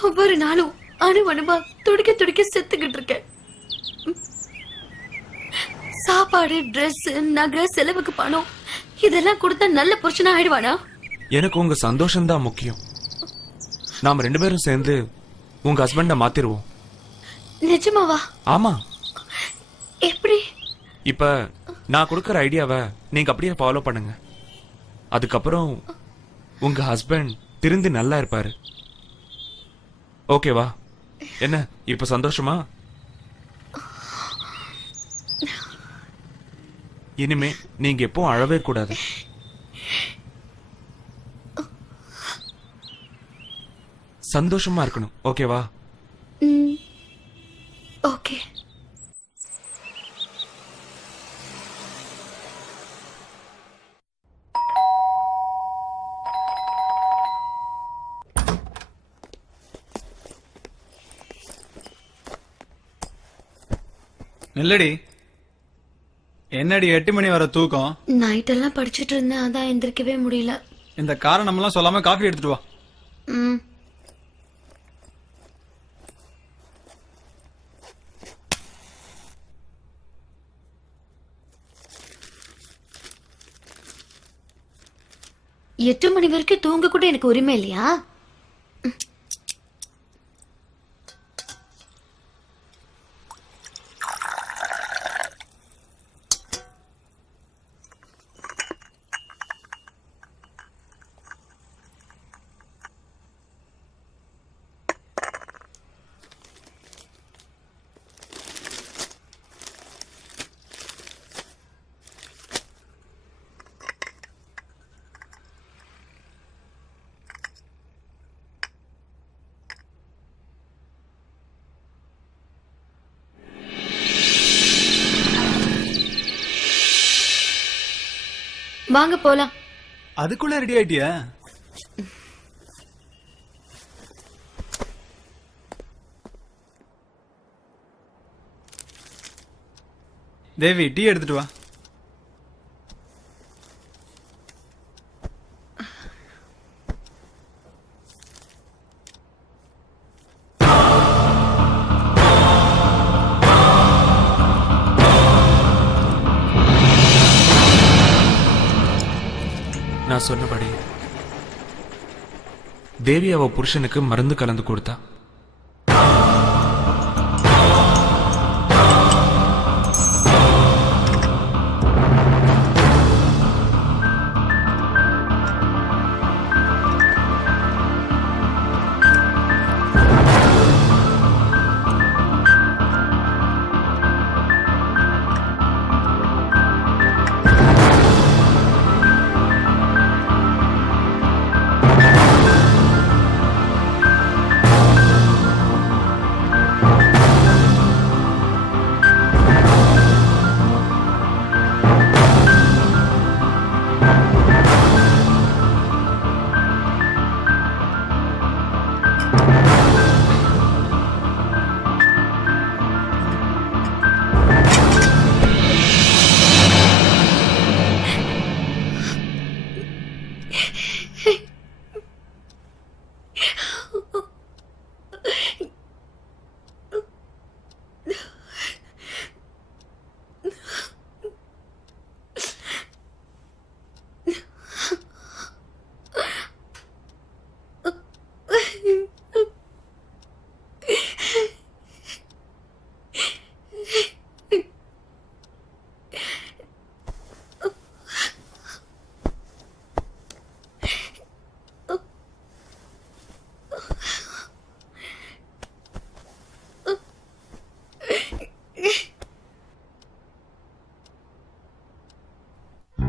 ஒவ்வொரு நாளும் அணுவணுமா துடிக்க துடிக்க செத்துக்கிட்டு இருக்கேன். சாப்பாடு, ட்ரெஸ், நகை, செலவுக்கு பணம் இதெல்லாம் கொடுத்தா நல்ல புருஷனா ஆயிடுவானா? எனக்கு உங்க சந்தோஷம் தான் முக்கியம். நாம 2 பேரும் சேர்ந்து உங்க ஹஸ்பண்ட மாத்திருவோம். நிஜமாவா? ஆமா. எப்படி? இப்ப நான் கொடுக்கற ஐடியாவை நீங்க அப்படியே ஃபாலோ பண்ணுங்க. அதுக்கப்புறம் உங்க ஹஸ்பண்ட் திருந்தி நல்லா இருப்பாரு. ஓகேவா? என்ன இப்ப சந்தோஷமா? இனிமே நீங்க எப்போ அழவே கூடாது. சந்தோஷமா இருக்கணும். ஓகேவா? ஓகே. நில்லடி. என்னடி 8 மணி வர தூக்கம்? நைட் எல்லாம் படிச்சிட்டு இருந்தேன், அதான் எந்திரிக்கவே முடியல. இந்த காரணமெல்லாம் சொல்லாம காஃபி எடுத்துட்டு வா. ம். எட்டு மணி வரைக்கும் தூங்க கூட எனக்கு உரிமை இல்லையா? வாங்க போலாம். அதுக்குள்ள ரெடி ஆயிட்டியா? தேவி டீ எடுத்துட்டு வா. நான் சொன்னபடி தேவி அவ புருஷனுக்கு மருந்து கலந்து கொடுத்தா.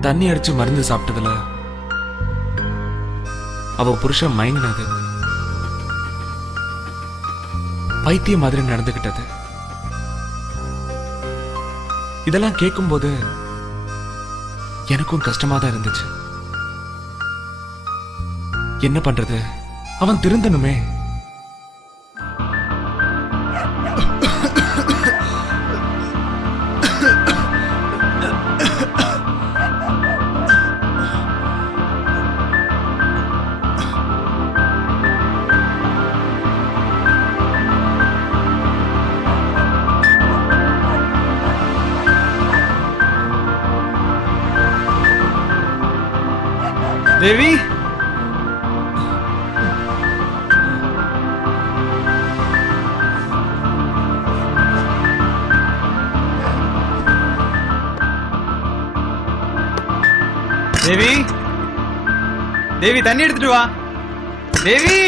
தண்ணி அடிச்சு மருந்து சாப்பிட்டதுல அவ புருஷன் மயங்கினது, பைத்திய மாதிரி நடந்துகிட்டது, இதெல்லாம் கேட்கும்போது எனக்கும் கஷ்டமா தான் இருந்துச்சு. என்ன பண்றது, அவன் திருந்தனுமே. தேவி தேவி தேவி தண்ணி எடுத்துட்டு வா. தேவி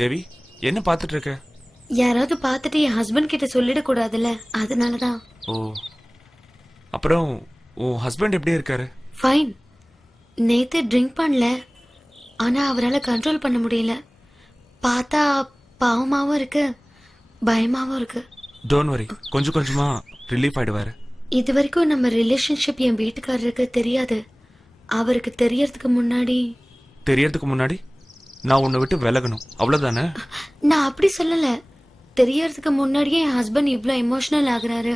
தேவி என்ன பார்த்துட்டு இருக்க? யாராவது பார்த்துட்டு என் ஹஸ்பண்ட் கிட்ட சொல்லிடக்கூடாதுல்ல, அதனாலதான். ஓ, அப்புறம் உன் ஹஸ்பண்ட் எப்படி இருக்காரு? ஃபைன். நேத்து ட்ரிங்க் பண்ணல, ஆனா அவரால் கண்ட்ரோல் பண்ண முடியல. பார்த்தா பாவமாவும் இருக்கு, பயமாவும் இருக்கு. டோன்ட் வரி, கொஞ்சம் கொஞ்சமா ரிலீஃப் ஆயிடுவாரு. இது வரைக்கும் நம்ம ரிலேஷன்ஷிப் என் வீட்டுக்காரருக்கு தெரியாது. அவருக்கு தெரியறதுக்கு முன்னாடி நான் உன்னை விட்டு விலகணும், அவ்வளவுதானே? நான் அப்படி சொல்லல. தெரியறதுக்கு முன்னாடியே என் ஹஸ்பண்ட் இவ்ளோ எமோஷனல் ஆகுறாரு.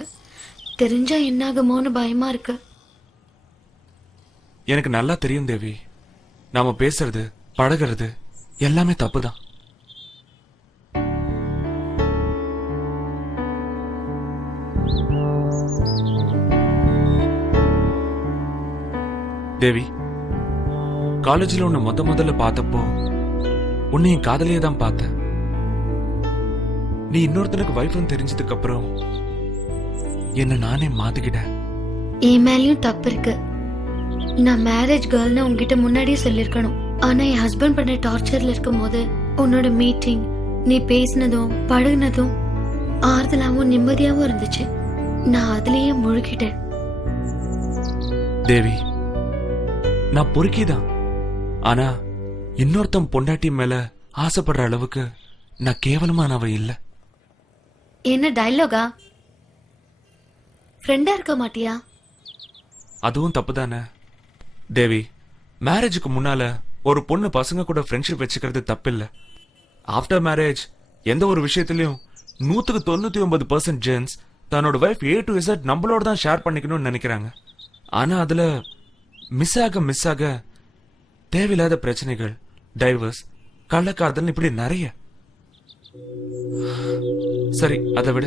தெரிஞ்சா என்னாகுமோன்னு பயமா இருக்கு. எனக்கு நல்லா தெரியும் தேவி, நாம பேசுறது பழகிறது எல்லாமே தப்புதான். தேவி, காலேஜில் உன்னை முதல்ல பார்த்தப்போ உன்னை என் காதலியே தான் பார்த்தேன். நீ இன்னொருத்தனுக்கு வைஃப்னு தெரிஞ்சதுக்கு அப்புறம் என்ன நானே மாத்திக்கிட்டேன். என் மேலயும் தப்பு இருக்கு. நான் மேரேஜ் கேர்ள்னு உங்ககிட்ட முன்னாடியே சொல்லிருக்கணும். ஆனா என் ஹஸ்பண்ட் பண்ண டார்ச்சர்ல இருக்கும் போது உன்னோட மீட்டிங், நீ பேசினதும் பழகுனதும் ஆறுதலாவும் நிம்மதியாவும் இருந்துச்சு. நான் அதுலயே முழுகிட்டேன். தேவி, நான் பொறுக்கிதான். ஆனா இன்னொருத்தன் பொண்டாட்டி மேல ஆசைப்படுற அளவுக்கு நான் கேவலமானவ இல்ல. என்ன டயலாகா? ஃப்ரெண்டா இருக்க மாட்டியா? அதுவும் தப்புதானே தேவி. மேரேஜுக்கு முன்னால ஒரு பொண்ணு பசங்க கூட ஃப்ரெண்ட்ஷிப் வச்சுக்கிறது தப்பில்ல. ஆஃப்டர் மேரேஜ் எந்த ஒரு விஷயத்திலயும் 99% ஜென்ஸ் தன்னோட வைஃப் A to Z நம்மளோட தான் ஷேர் பண்ணிக்கணும்னு நினைக்கிறாங்க. ஆனா அதுல மிஸ் ஆக தேவையில்லாத பிரச்சனைகள், டைவர்ஸ், கள்ளக்காதல், இப்படி நிறைய. சரி, அதை விட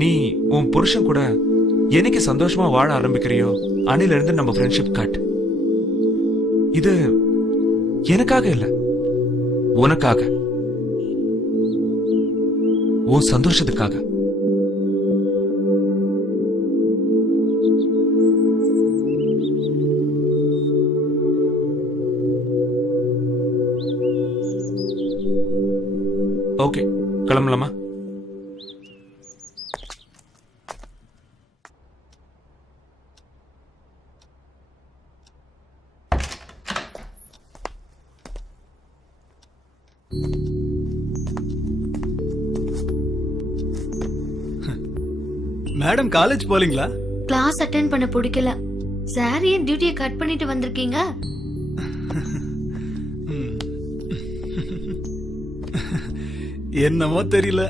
நீ உன் புருஷன் கூட என்னைக்கு சந்தோஷமா வாழ ஆரம்பிக்கிறியோ அன்னில இருந்து நம்ம ஃப்ரெண்ட்ஷிப் கட். இது எனக்காக இல்ல, உனக்காக, உன் சந்தோஷத்துக்காக. ஓகே, கிளம்பலாமா? மேடம் காலேஜ் போலீங்களா? கிளாஸ் அட்டென்ட் பண்ண பிடிக்கல. சார் ஏன் டியூட்டியை கட் பண்ணிட்டு வந்திருக்கீங்க? என்னமோ தெரியல.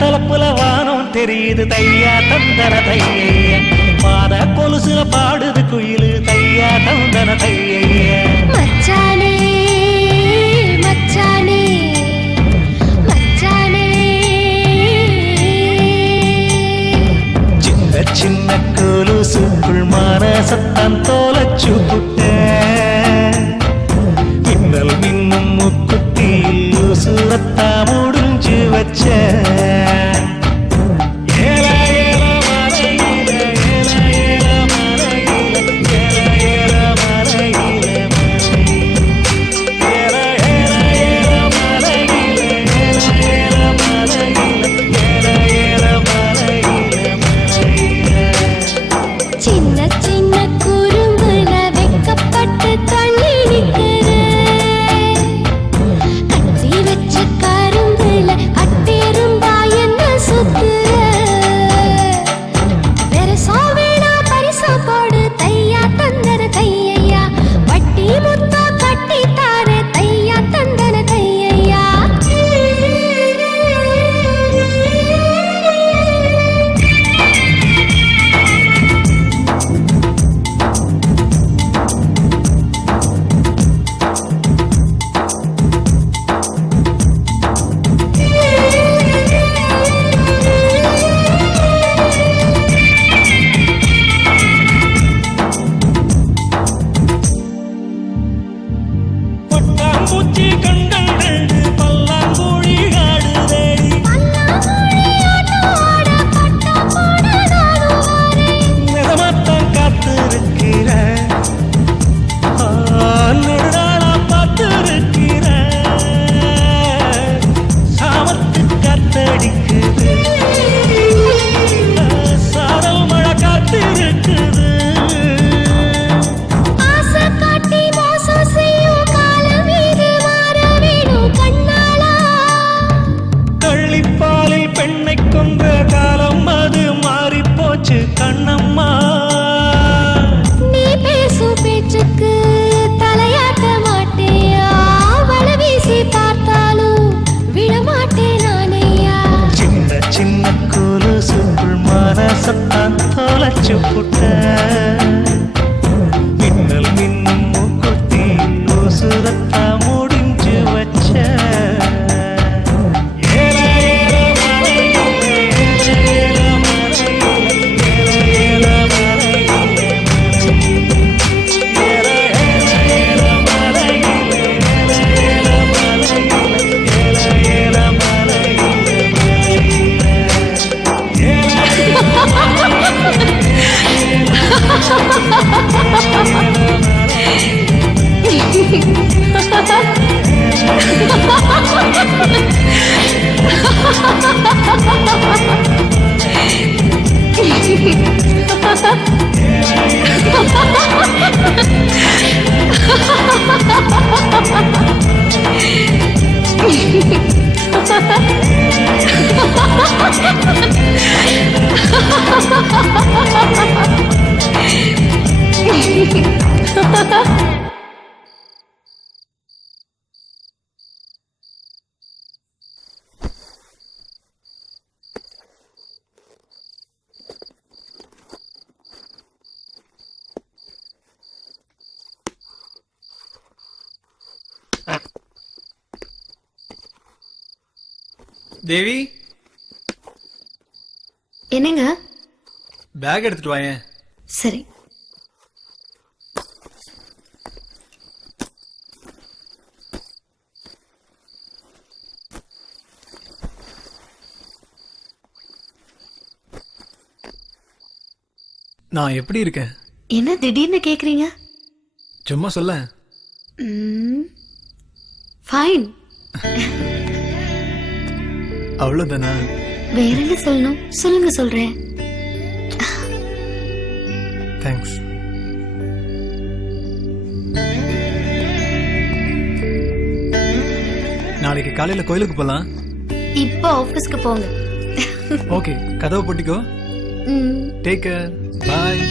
தலப்புல வானம் தெரியுது தையா தந்தன தைய, பாத கொலுசுல பாடுது குயிலு தையா தந்தன தைய. மச்சானே மச்சானே மச்சானே, சின்ன சின்ன கொலுசுக்குள் மனசத்தான் தோலச்சு புட்ட, மின்னல் மின்னும் முக்குத்தியில் உசுரத்தா முடிஞ்சு வச்ச. சின்ன சின்ன குறும்புல வெக்கப்பட்டு தள்ளி நிற்கிறேன். கட்டி வச்ச கரும்புல அட்டெரும்பா என்ன கொன்ற காலம் அது மாறி போச்சு கண்ணம்மா. நீ பேசும் பேச்சுக்கு தலையாட்ட மாட்டேயா, வல வீசி பார்த்தாலும் விழமாட்டேன் நானேயா. சின்ன சின்ன கொலுசுக்குள் மனசத்தான் தொலைச்சு புட்ட. மின்னல் மின்னும் மூக்குத்தி உசுரத்தா முடிஞ்சு வச்ச. தேவி, என்னங்க? பேக் எடுத்துட்டு வாயேன். சரி. நான் எப்படி இருக்கேன்? என்ன திடீர்னு கேக்குறீங்க? சும்மா சொல்ல. ஃபைன். அவ்வளவுதானா? வேற என்ன சொல்லணும்? சொல்லுங்க, சொல்றேன். தேங்க்ஸ். நாளைக்கு காலையில கோயிலுக்கு போலாம். இப்போ ஆபீஸ்க்கு போங்க. ஓகே, கதவை போட்டிக்கோ. Take care. பாய்.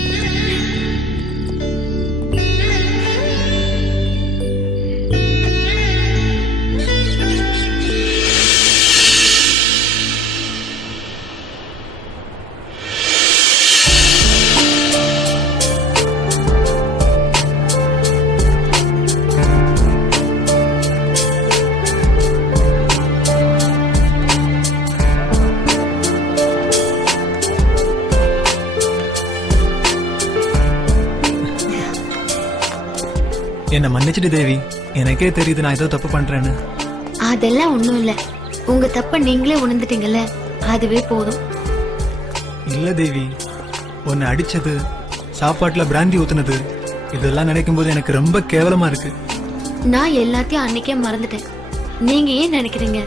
என்ன மன்னிச்சிட்டு தேவி, எனக்கே தெரியுது நான் ஏதோ தப்பு பண்றேன்னு. அதெல்லாம் ஒண்ணும் இல்ல. உங்க தப்ப நீங்களே உணர்ந்துட்டீங்கல்ல, அதுவே போதும். இல்ல தேவி, உன்னை அடிச்சது, சாப்பாட்டுல பிராந்தி ஊத்துனது, இதெல்லாம் நினைக்கும் போது எனக்கு ரொம்ப கேவலமா இருக்கு. நான் எல்லாத்தையும் அன்னைக்கே மறந்துட்டேன். நீங்க ஏன் நினைக்கிறீங்க?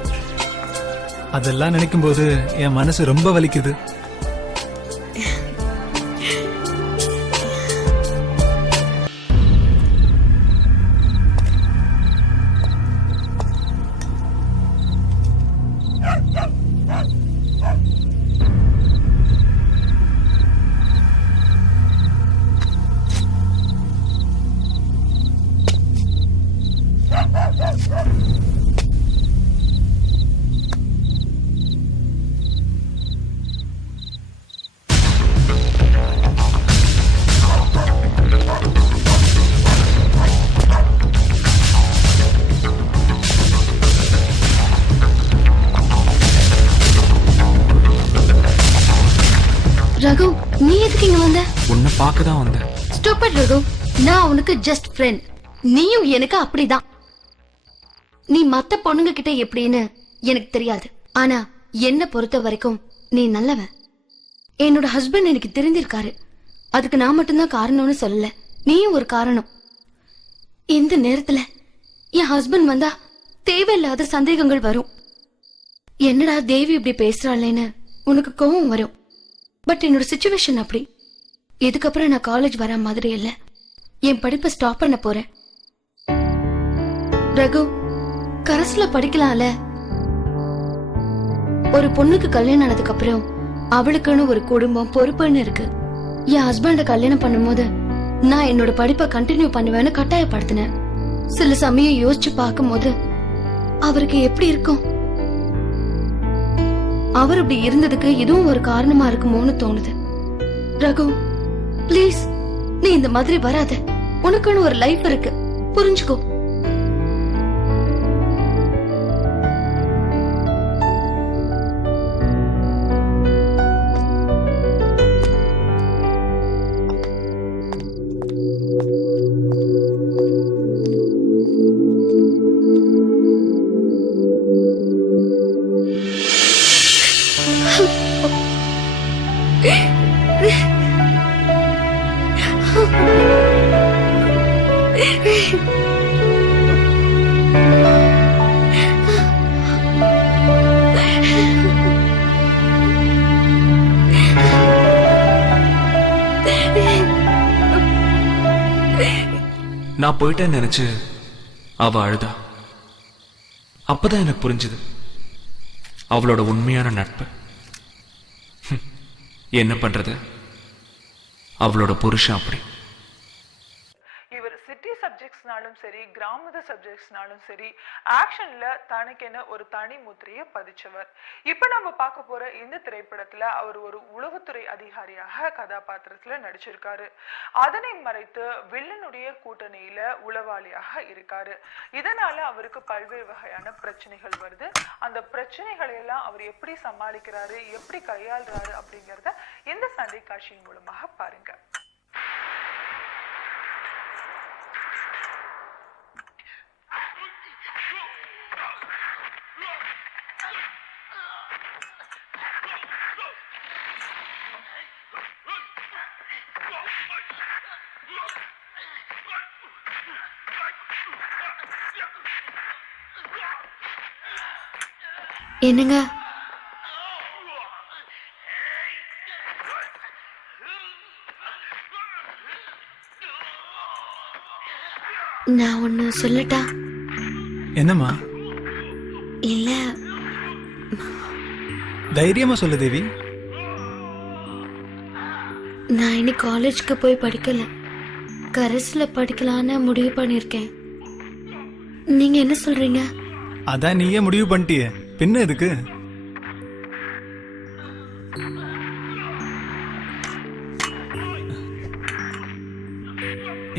அதெல்லாம் நினைக்கும் போது என் மனசு ரொம்ப வலிக்குது. ரகு, நீ எதுக்கு இங்க வந்த? உன்னை பார்க்க தான் வந்தேன். ஸ்டூபிட் ரகு, நான் உனக்கு ஜஸ்ட் ஃப்ரெண்ட். நீயும் எனக்கு அப்படிதான். நீ மத்த பொண்ணுங்க கிட்ட எப்படின்னு எனக்கு தெரியாது. ஆனா என்ன பொறுத்த வரைக்கும் நீ நல்லவன். என்னோட ஹஸ்பண்ட் எனக்கு தெரிஞ்சிருக்காரு. அதுக்கு நான் மட்டும்தான் காரணம்னு சொல்லல, நீயும் ஒரு காரணம். இந்த நேரத்துல என் ஹஸ்பண்ட் வந்தா தேவையில்லாத சந்தேகங்கள் வரும். என்னடா தேவி இப்படி பேசுறாளேன்னு உனக்கு கோவம் வரும். பட் என்னோட சிச்சுவேஷன் அப்படி. இதுக்கப்புறம் நான் காலேஜ் வர மாதிரி இல்ல. என் படிப்பை ஸ்டாப் பண்ண போறேன். ரகு, கரஸ்ல படிக்கலாம்ல. ஒரு பொண்ணுக்கு கல்யாணம் ஆனதுக்கு அப்புறம் அவளுக்குன்னு ஒரு குடும்பம் பொறுப்புன்னு இருக்கு. என் ஹஸ்பண்ட கல்யாணம் பண்ணும்போது நான் என்னோட படிப்பை கண்டினியூ பண்ணுவேன்னு கட்டாயப்படுத்தினேன். சில சமயம் யோசிச்சு பார்க்கும்போது அவருக்கு எப்படி இருக்கும்? அவர் இப்படி இருந்ததுக்கு இதுவும் ஒரு காரணமா இருக்குமோன்னு தோணுது. ரகு, ப்ளீஸ் நீ இந்த மாதிரி வராத. உனக்குன்னு ஒரு லைஃப் இருக்கு, புரிஞ்சுக்கோ. நான் போயிட்டேன்னு நினைச்சு அவ அழுதா. அப்பதான் எனக்கு புரிஞ்சுது அவளோட உண்மையான நட்பு. என்ன பண்றது, அவளோட புருஷன் அப்படி. இவர் சிட்டி சப்ஜெக்ட்ஸ்னாலும் சரி, கிராமத சப்ஜெக்ட்ஸ்னாலும் சரி, ஆக்ஷன்ல தனக்கென ஒரு தனி முத்திரையை பதிச்சவர். இப்ப நம்ம பார்க்க போற இந்த திரைப்படத்துல அவர் ஒரு உளவுத்துறை அதிகாரியாக கதாபாத்திரத்துல நடிச்சிருக்காரு. அதனை மறைத்து வில்லனுடைய கூட்டணியில உளவாளியாக இருக்காரு. இதனால அவருக்கு பல்வேறு வகையான பிரச்சனைகள் வருது. அந்த பிரச்சனைகளை எல்லாம் அவர் எப்படி சமாளிக்கிறாரு, எப்படி கையாளுறாரு அப்படிங்கறத இந்த சண்டை காட்சியின் மூலமாக பாருங்க. என்னங்க, நான் ஒன்னு சொல்லட்டா? என்னம்மா? இல்ல, தைரியமா சொல்லு தேவி. நான் இனி காலேஜ்க்கு போய் படிக்கல, கரஸ்ல படிக்கலான்னு முடிவு பண்ணிருக்கேன். நீங்க என்ன சொல்றீங்க? அதான் நீயே முடிவு பண்ணிட்டிய, பின்ன எதுக்கு?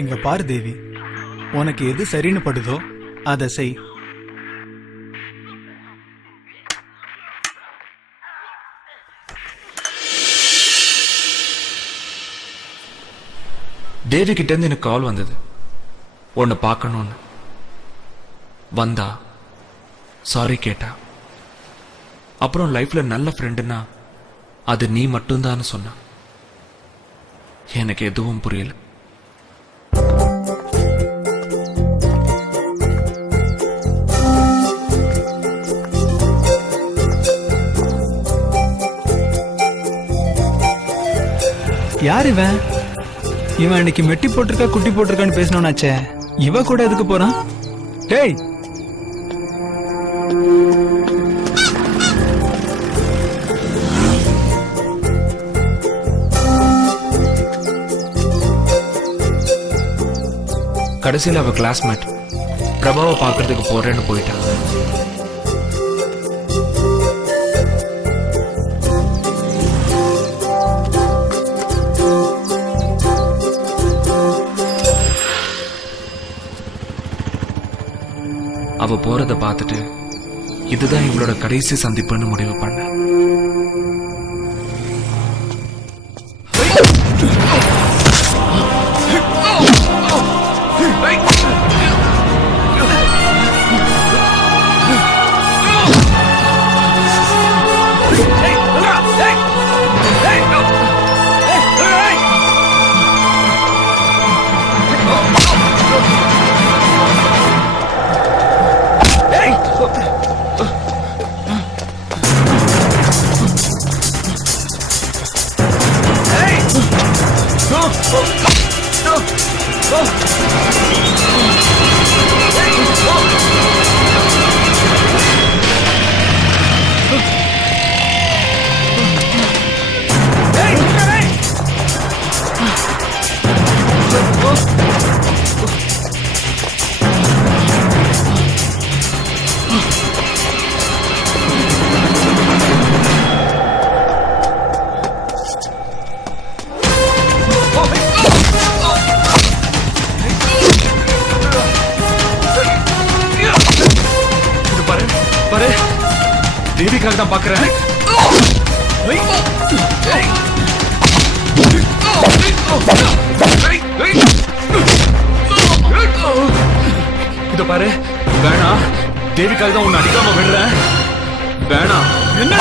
இங்க பாரு தேவி, உனக்கு எது சரின்னு படுதோ அதை செய். தேவி கிட்ட இருந்து எனக்கு கால் வந்தது, உன்னை பார்க்கணும்னு. வந்தா சாரி கேட்டா. அப்புறம் லைஃப்ல நல்ல ஃப்ரெண்டுனா அது நீ மட்டும்தான் சொன்ன. எனக்கு எதுவும் புரியல. யார் இவன்? இவன் இன்னைக்கு மெட்டி போட்டிருக்கா குட்டி போட்டிருக்கான்னு பேசணும்னாச்சே, இவ கூட எதுக்கு போறான்? டேய், கடைசியில் அவ கிளாஸ்மேட் பிரபாவை பார்க்கறதுக்கு போறேன்னு போயிட்டான். அவ போறத பார்த்துட்டு இதுதான் எங்களோட கடைசி சந்திப்புன்னு முடிவு பண்ண. தேவிக்காக தான் பாக்குறேன். இத பாரு, வேணாம். தேவிக்காக தான் உன்னை அடிக்காம விடுறேன். வேணாம். என்ன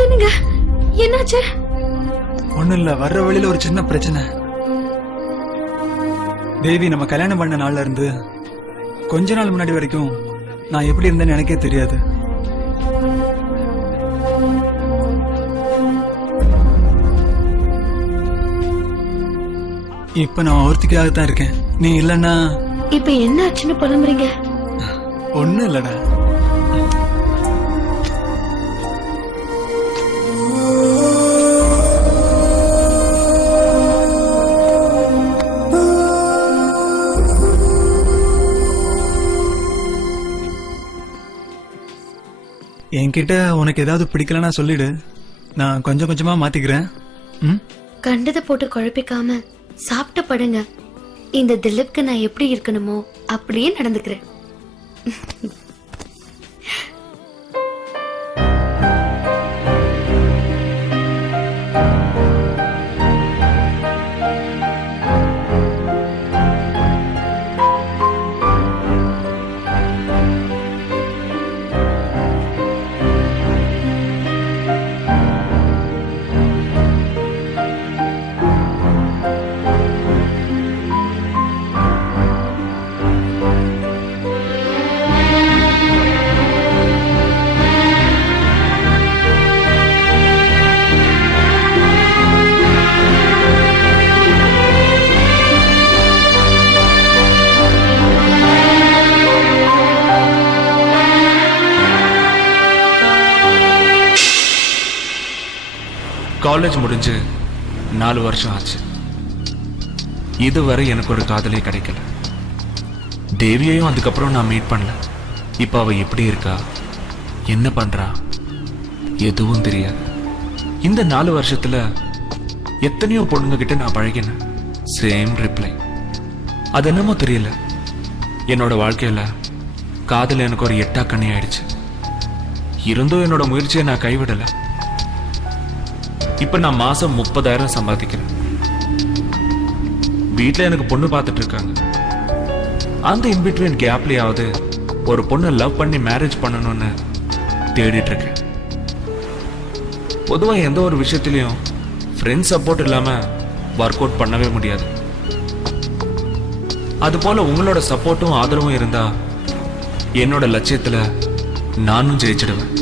என்னங்க என்னாச்சு? ஒண்ணும் இல்ல, வர்ற வழியில ஒரு சின்ன பிரச்சனை. தேவி நம்ம கல்யாணம் பண்ண நாள்ல இருந்து கொஞ்ச நாள் முன்னாடி வரைக்கும் நான் எப்படி இருந்தேன்னு எனக்கே தெரியாது. இப்ப நான் ஒருத்திக்காக தான் இருக்கேன். நீ இல்லன்னா இப்ப என்ன ஆச்சுன்னு புலம்புறீங்க? ஒண்ணும் இல்லடா. என்கிட்ட உனக்கு ஏதாவது பிடிக்கலன்னா சொல்லிடு, நான் கொஞ்சம் கொஞ்சமா மாத்திக்கிறேன். கண்டதை போட்டு குழப்பிக்காம சாப்பிட்டு படுங்க. இந்த திலீப்க்கு நான் எப்படி இருக்கணுமோ அப்படியே நடந்துக்கிறேன். காலேஜ் முடிஞ்சு 4 வருஷம் ஆச்சு. இதுவரை எனக்கு ஒரு காதலே கிடைக்கல. தேவியையும் அதுக்கப்புறம் நான் மீட் பண்ணல. இப்ப அவ எப்படி இருக்கா, என்ன பண்றா, எதுவும் தெரியாது. இந்த 4 வருஷத்துல எத்தனையோ பொண்ணுங்க கிட்ட நான் பழகினேன். Same reply. அது என்னமோ தெரியல, என்னோட வாழ்க்கையில காதல் எனக்கு ஒரு எட்டாக்கண்ணி ஆயிடுச்சு. இருந்தும் என்னோட முயற்சியை நான் கைவிடல. இப்ப நான் மாசம் 30,000 சம்பாதிக்கிறேன். வீட்டுல எனக்கு பொண்ணு பார்த்துட்டு இருக்காங்க. அந்த இன்பிட்வீன் கேப்லயாவது ஒரு பொண்ணை லவ் பண்ணி மேரேஜ் பண்ணணும்னு தேடிட்டு இருக்கேன். பொதுவா எந்த ஒரு விஷயத்திலையும் ஃப்ரெண்ட் சப்போர்ட் இல்லாம ஒர்க் அவுட் பண்ணவே முடியாது. அது போல உங்களோட சப்போர்ட்டும் ஆதரவும் இருந்தா என்னோட லட்சியத்துல நானும் ஜெயிச்சிடுவேன்.